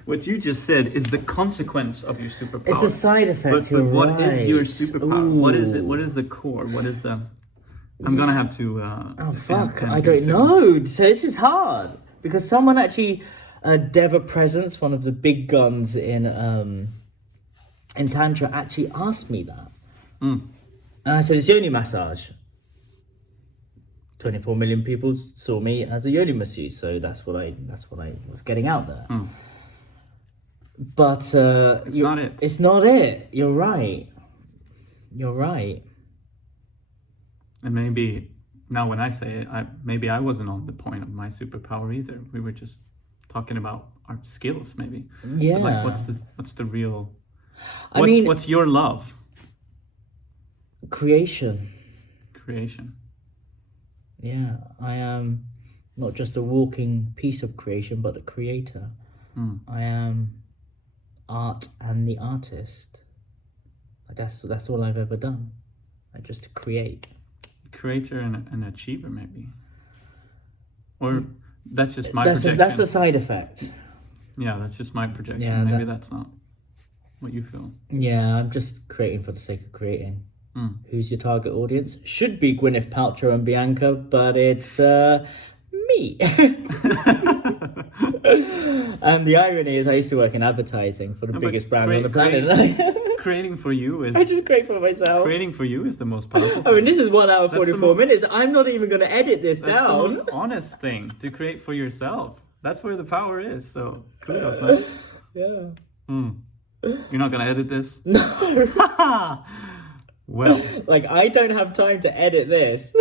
What you just said is the consequence of your superpower. It's a side effect. But what is your superpower? Ooh. What is it? What is the core? What is the? I'm gonna have to. Oh fuck! I don't know. So this is hard. Because someone actually, Deva Presence, one of the big guns in Tantra, actually asked me that. And I said, it's yoni massage. 24 million people saw me as a yoni masseuse, so that's what I was getting out there. But it's not it. It's not it. You're right. And maybe. Now, when I say it, maybe I wasn't on the point of my superpower either. We were just talking about our skills, maybe. Yeah. But like, what's the real? What's your love? Creation. Yeah, I am not just a walking piece of creation, but a creator. I am art and the artist. That's all I've ever done. Just to create. Creator and an achiever, maybe, or that's just my projection. That's a side effect. Yeah, that's just my projection. Yeah, maybe that's not what you feel. Yeah, I'm just creating for the sake of creating. Who's your target audience? Should be Gwyneth Paltrow and Bianca, but it's me. And the irony is I used to work in advertising for the biggest brand on the planet. Creating for you is... I just create for myself. Creating for you is the most powerful thing. I mean, this is 1 hour, 44 minutes. I'm not even going to edit this down. That's the most honest thing, to create for yourself. That's where the power is. So, kudos, man. Yeah. You're not going to edit this? No. Well. Like, I don't have time to edit this.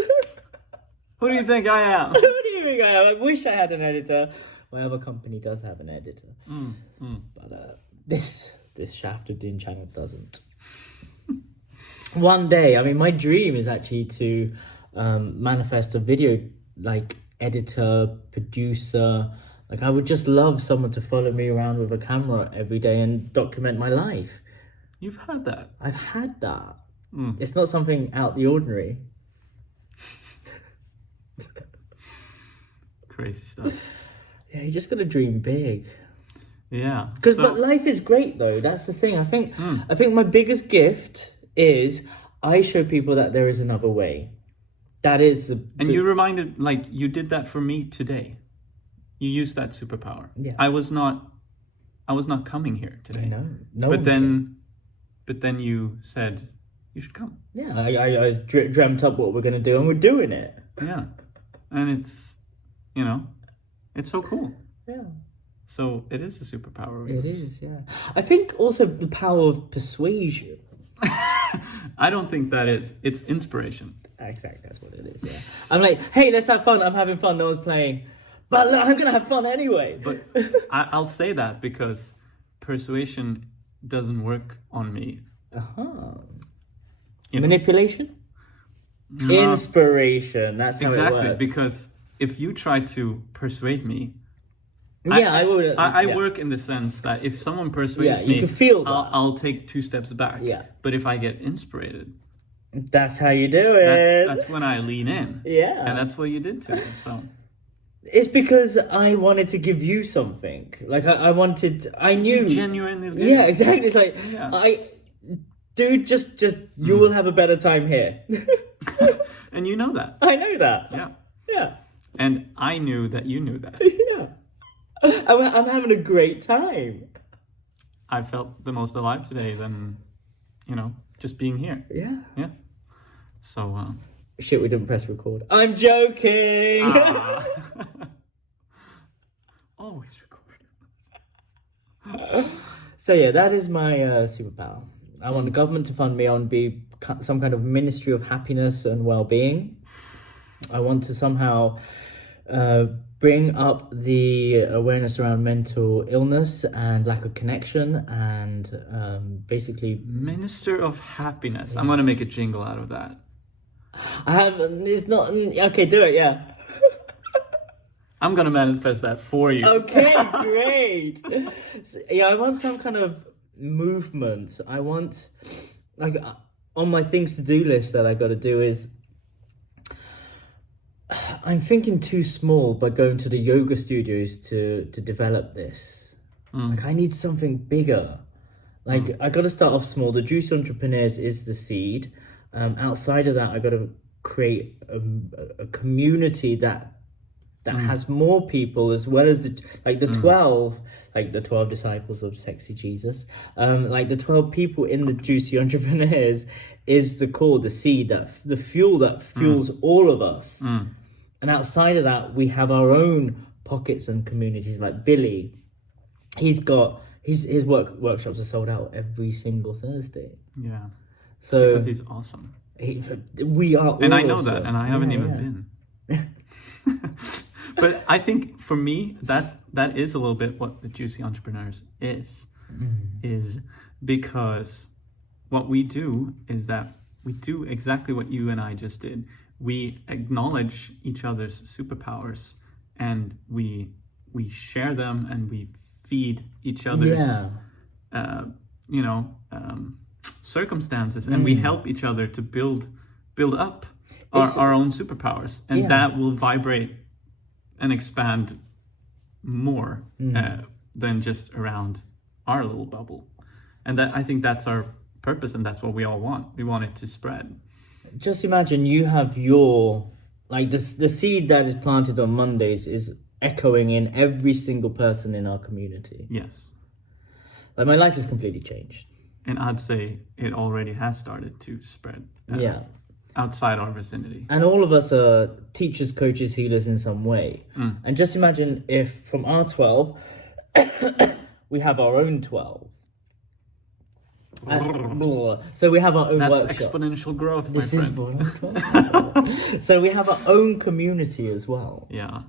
Who do you think I am? Who do you think I am? I wish I had an editor. My other company does have an editor. But this Shaft Uddin channel doesn't. One day, I mean, my dream is actually to manifest a video, like, editor, producer. Like, I would just love someone to follow me around with a camera every day and document my life. You've had that. I've had that. It's not something out the ordinary. Crazy stuff. Yeah, you just got to dream big. Yeah. But life is great, though. That's the thing. I think my biggest gift is I show people that there is another way. That is... And you reminded, like, you did that for me today. You used that superpower. Yeah. I was not coming here today. I know. But then you said, you should come. Yeah, I dreamt up what we're going to do and we're doing it. Yeah. And it's, you know, it's so cool. Yeah. So it is a superpower. It is, yeah. I think also the power of persuasion. I don't think that is. It's inspiration. Exactly, that's what it is, yeah. I'm like, hey, let's have fun. I'm having fun. No one's playing. But look, I'm going to have fun anyway. But I'll say that because persuasion doesn't work on me. Manipulation? No. Inspiration. That's how it works. Exactly, because if you try to persuade me, I would. I work in the sense that if someone persuades me, you can feel that. I'll take 2 steps back. Yeah. But if I get inspired, that's how you do it. That's when I lean in. Yeah. And that's what you did to me. So it's because I wanted to give you something. Like I knew. You genuinely did. Yeah, exactly. It's like just you will have a better time here. And you know that. I know that. Yeah. Yeah. And I knew that you knew that. Yeah. I'm having a great time. I felt the most alive today than, just being here. Yeah. Yeah. So, shit, we didn't press record. I'm joking! Always record. So yeah, that is my superpower. I want the government to fund me. I want to be some kind of ministry of happiness and well-being. I want to somehow bring up the awareness around mental illness and lack of connection and basically... Minister of Happiness. I'm going to make a jingle out of that. It's not... Okay, do it, yeah. I'm going to manifest that for you. Okay, great. So, yeah, I want some kind of movement. I want... Like, on my things to do list that I got to do is... I'm thinking too small by going to the yoga studios to develop this. Like, I need something bigger. Like, I got to start off small. The Juicy Entrepreneurs is the seed. Outside of that, I got to create a community that has more people, as well as the 12 disciples of Sexy Jesus. Like the 12 people in the Juicy Entrepreneurs is the seed, the fuel that fuels all of us. And outside of that, we have our own pockets and communities. Like Billy, he's got his workshops are sold out every single Thursday. Yeah, so because he's awesome. We are, all and I know awesome. that, and I haven't even been. But I think for me, that is a little bit what the Juicy Entrepreneurs is because what we do is that we do exactly what you and I just did. We acknowledge each other's superpowers and we share them and we feed each other's circumstances and we help each other to build up our own superpowers, and that will vibrate and expand more than just around our little bubble. And that, I think that's our purpose, and that's what we all want. We want it to spread. Just imagine you have your, like, the seed that is planted on Mondays is echoing in every single person in our community. Yes. Like my life has completely changed. And I'd say it already has started to spread. Yeah. Outside our vicinity. And all of us are teachers, coaches, healers in some way. And just imagine if from our 12, we have our own 12. So we have our own That's workshop. Exponential growth. This my is friend. what I'm talking about. So we have our own community as well. Yeah.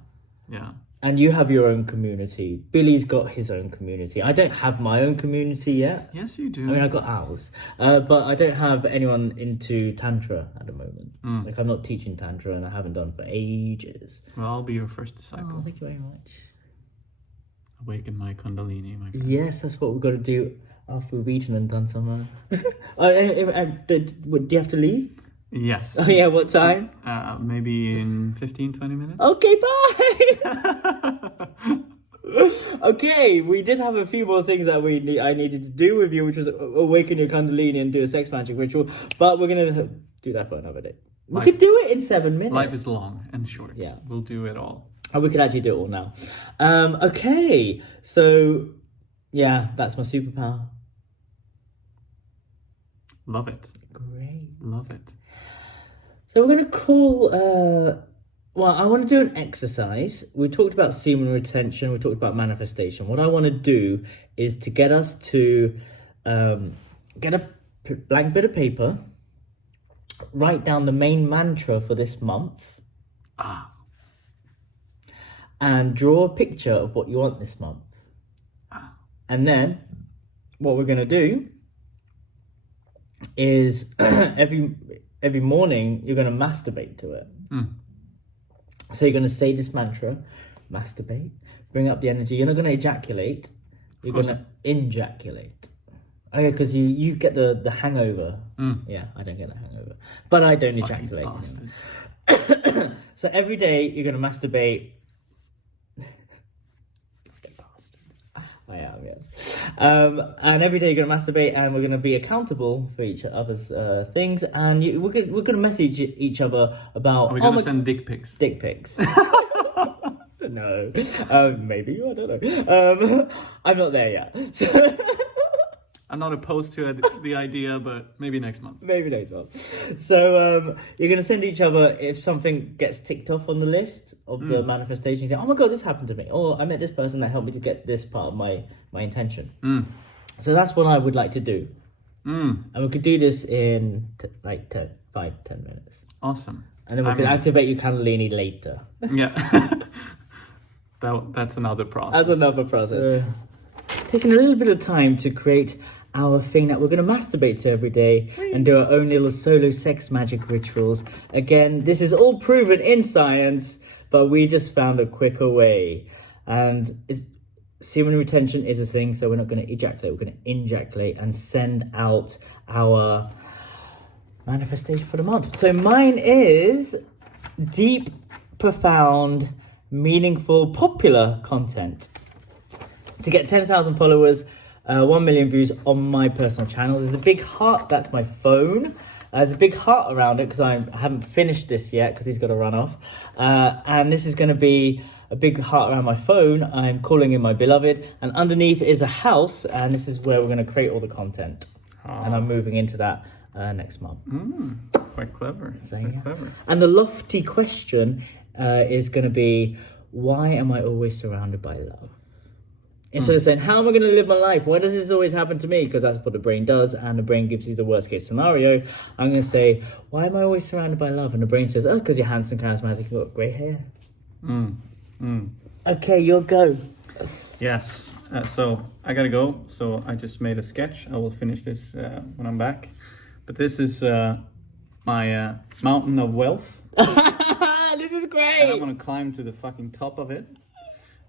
And you have your own community. Billy's got his own community. I don't have my own community yet. Yes, you do. I mean, I got ours. But I don't have anyone into Tantra at the moment. Like, I'm not teaching Tantra, and I haven't done for ages. Well, I'll be your first disciple. Oh, thank you very much. Awaken my Kundalini, my friend. Yes, that's what we've got to do after we've eaten and done some... do you have to leave? Yes. Oh, yeah, what time? Maybe in 15, 20 minutes. Okay, bye! Okay, we did have a few more things that I needed to do with you, which was awaken your Kundalini and do a sex magic ritual, but we're going to do that for another day. We could do it in 7 minutes. Life is long and short. Yeah. We'll do it all. And we could actually do it all now. Okay, so, yeah, that's my superpower. Love it. Great. Love it. So we're going to call... well, I want to do an exercise. We talked about semen retention. We talked about manifestation. What I want to do is to get us to get a blank bit of paper, write down the main mantra for this month, and draw a picture of what you want this month. And then what we're going to do is every morning you're going to masturbate to it. So you're going to say this mantra, masturbate, bring up the energy. You're not going to ejaculate. You're going to injaculate. Oh, yeah, because you get the hangover. Yeah, I don't get the hangover. But I don't ejaculate. Anyway. So every day you're going to masturbate. I am, yes. And every day you're going to masturbate, and we're going to be accountable for each other's things. And we're going to message each other about... Are we going to send dick pics? Dick pics. No. Maybe, I don't know. I'm not there yet. So I'm not opposed to the idea, but maybe next month. Maybe next month. So you're going to send each other, if something gets ticked off on the list of the manifestation, you say, oh my God, this happened to me. Or I met this person that helped me to get this part of my intention. So that's what I would like to do. And we could do this in 10 minutes. Awesome. And then we could activate your Kundalini later. Yeah. That's another process. That's another process. Taking a little bit of time to create our thing that we're going to masturbate to every day and do our own little solo sex magic rituals. Again, this is all proven in science, but we just found a quicker way. And semen retention is a thing, so we're not going to ejaculate, we're going to injaculate and send out our manifestation for the month. So mine is deep, profound, meaningful, popular content. To get 10,000 followers, 1 million views on my personal channel. There's a big heart, that's my phone. There's a big heart around it because I haven't finished this yet because he's got to run off. And this is going to be a big heart around my phone. I'm calling in my beloved. And underneath is a house, and this is where we're going to create all the content. And I'm moving into that next month. Quite clever. So, quite clever. And the lofty question is going to be, why am I always surrounded by love? Instead of saying, how am I going to live my life? Why does this always happen to me? Because that's what the brain does, and the brain gives you the worst case scenario. I'm going to say, why am I always surrounded by love? And the brain says, oh, because you're handsome, charismatic, you've got grey hair. Okay, you'll go. Yes. So I got to go. So I just made a sketch. I will finish this when I'm back. But this is my mountain of wealth. This is great. And I'm going to climb to the fucking top of it.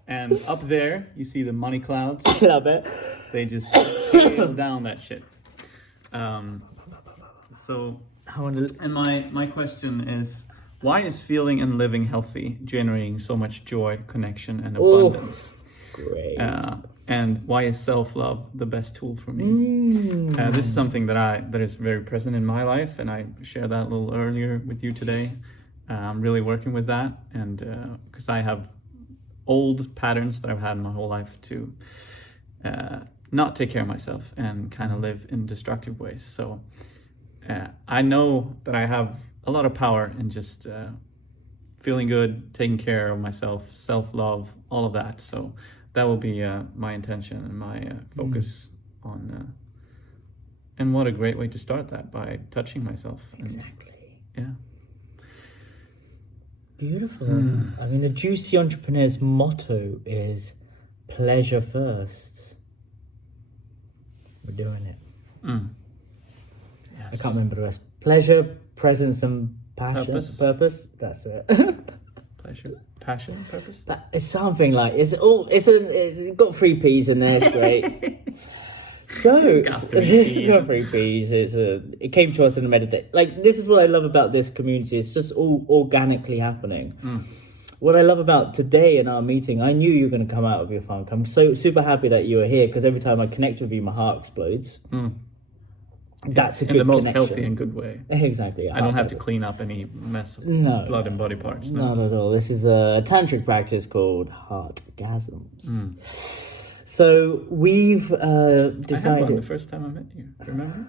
And up there, you see the money clouds. I love it. They just scale down that shit. So, and my question is, why is feeling and living healthy generating so much joy, connection, and abundance? Great. And why is self-love the best tool for me? This is something that is very present in my life, and I shared that a little earlier with you today. I'm really working with that, and because I have old patterns that I've had my whole life to not take care of myself and kind of live in destructive ways. So I know that I have a lot of power in just feeling good, taking care of myself, self-love, all of that. So that will be my intention and my focus on. And what a great way to start that, by touching myself. Exactly. Yeah. Beautiful. I mean, the Juicy Entrepreneur's motto is pleasure first. We're doing it. Yes. I can't remember the rest. Pleasure, presence, and passion. Purpose. That's it. Pleasure, passion, purpose. But it's something like it's got 3 P's in there. It's great. So Got 3 P's. Got 3 P's. It came to us in a meditation. Like, this is what I love about this community. It's just all organically happening. What I love about today in our meeting, I knew you were going to come out of your funk. I'm so super happy that you were here, because every time I connect with you, my heart explodes. That's a good in the most connection. healthy and good way. Exactly. I don't have to clean up any mess of blood and body parts. Not at all. This is a tantric practice called heartgasms. So we've decided. I had one the first time I met you. Remember?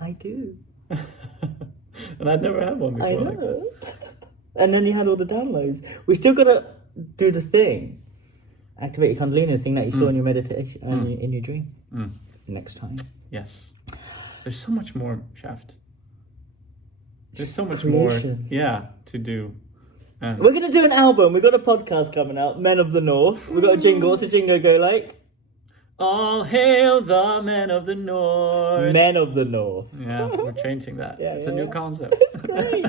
I do. And I'd never had one before. I know. And then you had all the downloads. We still got to do the thing. Activate your Kundalini, the thing that you saw in your meditation, in your dream. Next time. Yes. There's so much more, Shaft. There's so much Creation. more, to do. We're going to do an album. We've got a podcast coming out, Men of the North. We've got a jingle. What's the jingle go like? All hail the men of the North. Men of the North. Yeah, we're changing that. It's a new concept. It's great.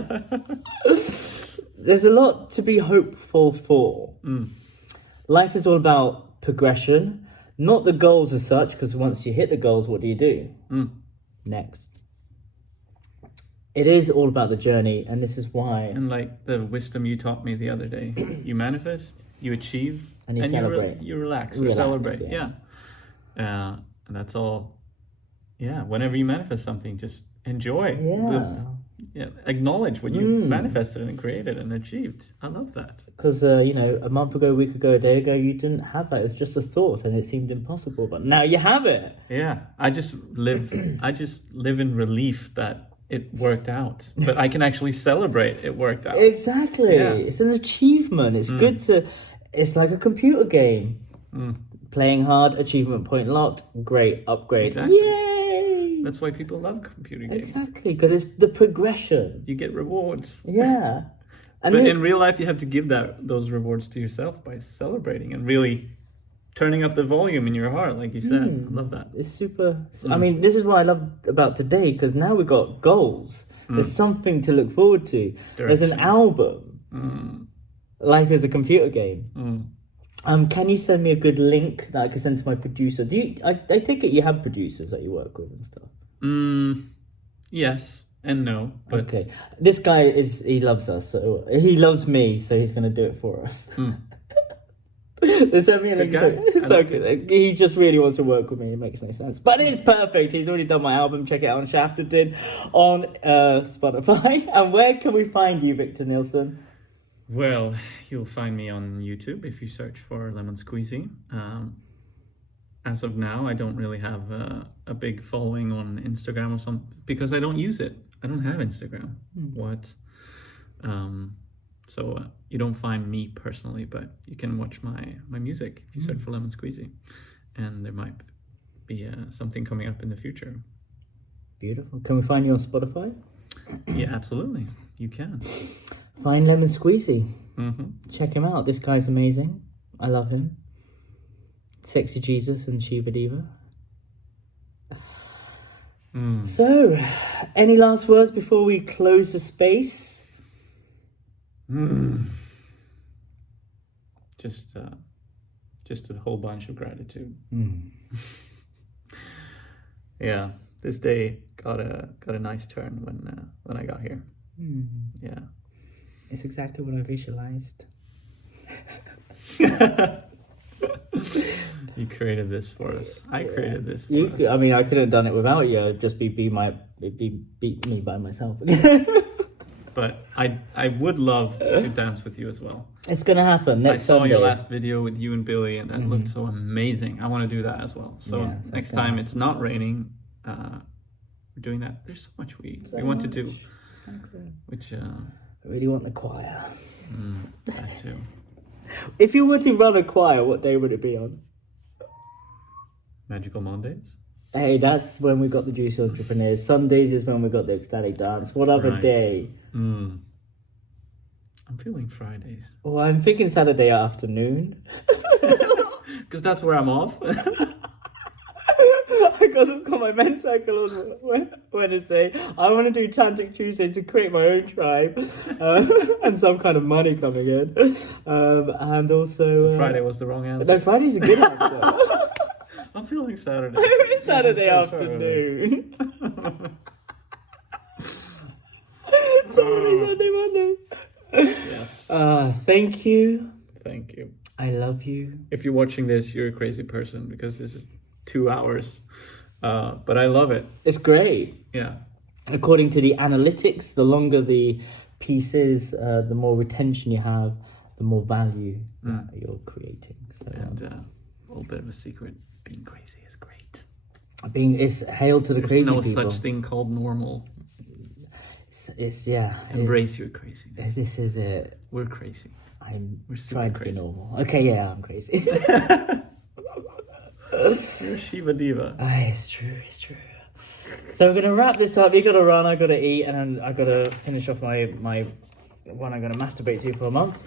There's a lot to be hopeful for. Life is all about progression, not the goals as such, because once you hit the goals, what do you do? Next. It is all about the journey, and this is why. And like the wisdom you taught me the other day, you manifest, you achieve, and you celebrate. You relax or celebrate. Yeah. And that's all. Yeah. Whenever you manifest something, just enjoy. Acknowledge what you've manifested and created and achieved. I love that. Because a month ago, a week ago, a day ago, you didn't have that. It was just a thought, and it seemed impossible. But now you have it. Yeah. I just live in relief that it worked out, but I can actually celebrate it worked out. Exactly. Yeah. It's an achievement. It's good to. It's like a computer game. Playing hard, achievement point locked. Great upgrade. Exactly. Yay! That's why people love computer games. Exactly, because it's the progression. You get rewards. Yeah. But in real life, you have to give those rewards to yourself by celebrating and really turning up the volume in your heart, like you said. I love that. It's super. I mean, this is what I love about today, because now we've got goals. There's something to look forward to. Direction. There's an album. Life is a computer game. Can you send me a good link that I can send to my producer? I take it you have producers that you work with and stuff? Yes and no. But okay. This guy he loves us. So he loves me, so he's going to do it for us. So send me a link. He just really wants to work with me. It makes no sense. But it's perfect. He's already done my album. Check it out on Uddin on Spotify. And where can we find you, Victor Nielsen? Well, you'll find me on YouTube if you search for Lemon Squeezy. As of now, I don't really have a big following on Instagram or something, because I don't use it. I don't have Instagram. What? So you don't find me personally, but you can watch my music if you search for Lemon Squeezy. And there might be something coming up in the future. Beautiful. Can we find you on Spotify? Yeah, absolutely. You can. Find Lemon Squeezy. Check him out. This guy's amazing. I love him. Sexy Jesus and Shiva Diva. So, any last words before we close the space? Just a whole bunch of gratitude. Yeah, this day got a nice turn when I got here. Yeah, it's exactly what I visualized. You created this for us. I created this for us. I mean, I couldn't have done it without you. It'd just be me by myself. But I would love to dance with you as well. It's gonna happen next Sunday. I saw your last video with you and Billy, and that looked so amazing. I want to do that as well. So next time it's not raining, we're doing that. There's so much we want to do. Exactly. Which I really want the choir. That too. If you were to run a choir, what day would it be on? Magical Mondays? Hey, that's when we got the Juicy Entrepreneurs. Sundays is when we got the Ecstatic Dance. What other day? I'm feeling Fridays. Oh, I'm thinking Saturday afternoon. Because that's where I'm off. Because I've got my men's cycle on Wednesday. I want to do Chanting Tuesday to create my own tribe. And some kind of money coming in. And also... So Friday was the wrong answer. No, Friday's a good answer. I'm feeling Saturday. Saturday afternoon. Saturday, Sunday, Monday. Yes. Thank you. Thank you. I love you. If you're watching this, you're a crazy person because this is 2 hours. But I love it. It's great. Yeah. According to the analytics, the longer the piece is, the more retention you have, the more value that you're creating. So, and a little bit of a secret, being crazy is great. It's hail to the crazy people. There's no such thing called normal. It's Embrace your craziness. This is it. We're crazy. We're trying to be normal. Okay, yeah, I'm crazy. You're Shiva Diva. It's true. So we're gonna wrap this up. You gotta run, I gotta eat, and then I gotta finish off my one I'm gonna masturbate to for a month.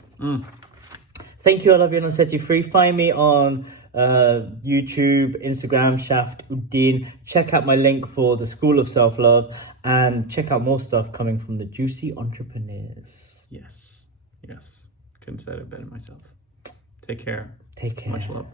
Thank you, I love you, and I'll set you free. Find me on YouTube, Instagram, Shaft Uddin. Check out my link for the School of Self-Love, and check out more stuff coming from the Juicy Entrepreneurs. Yes. Couldn't say it better myself. Take care. Take care. Much love.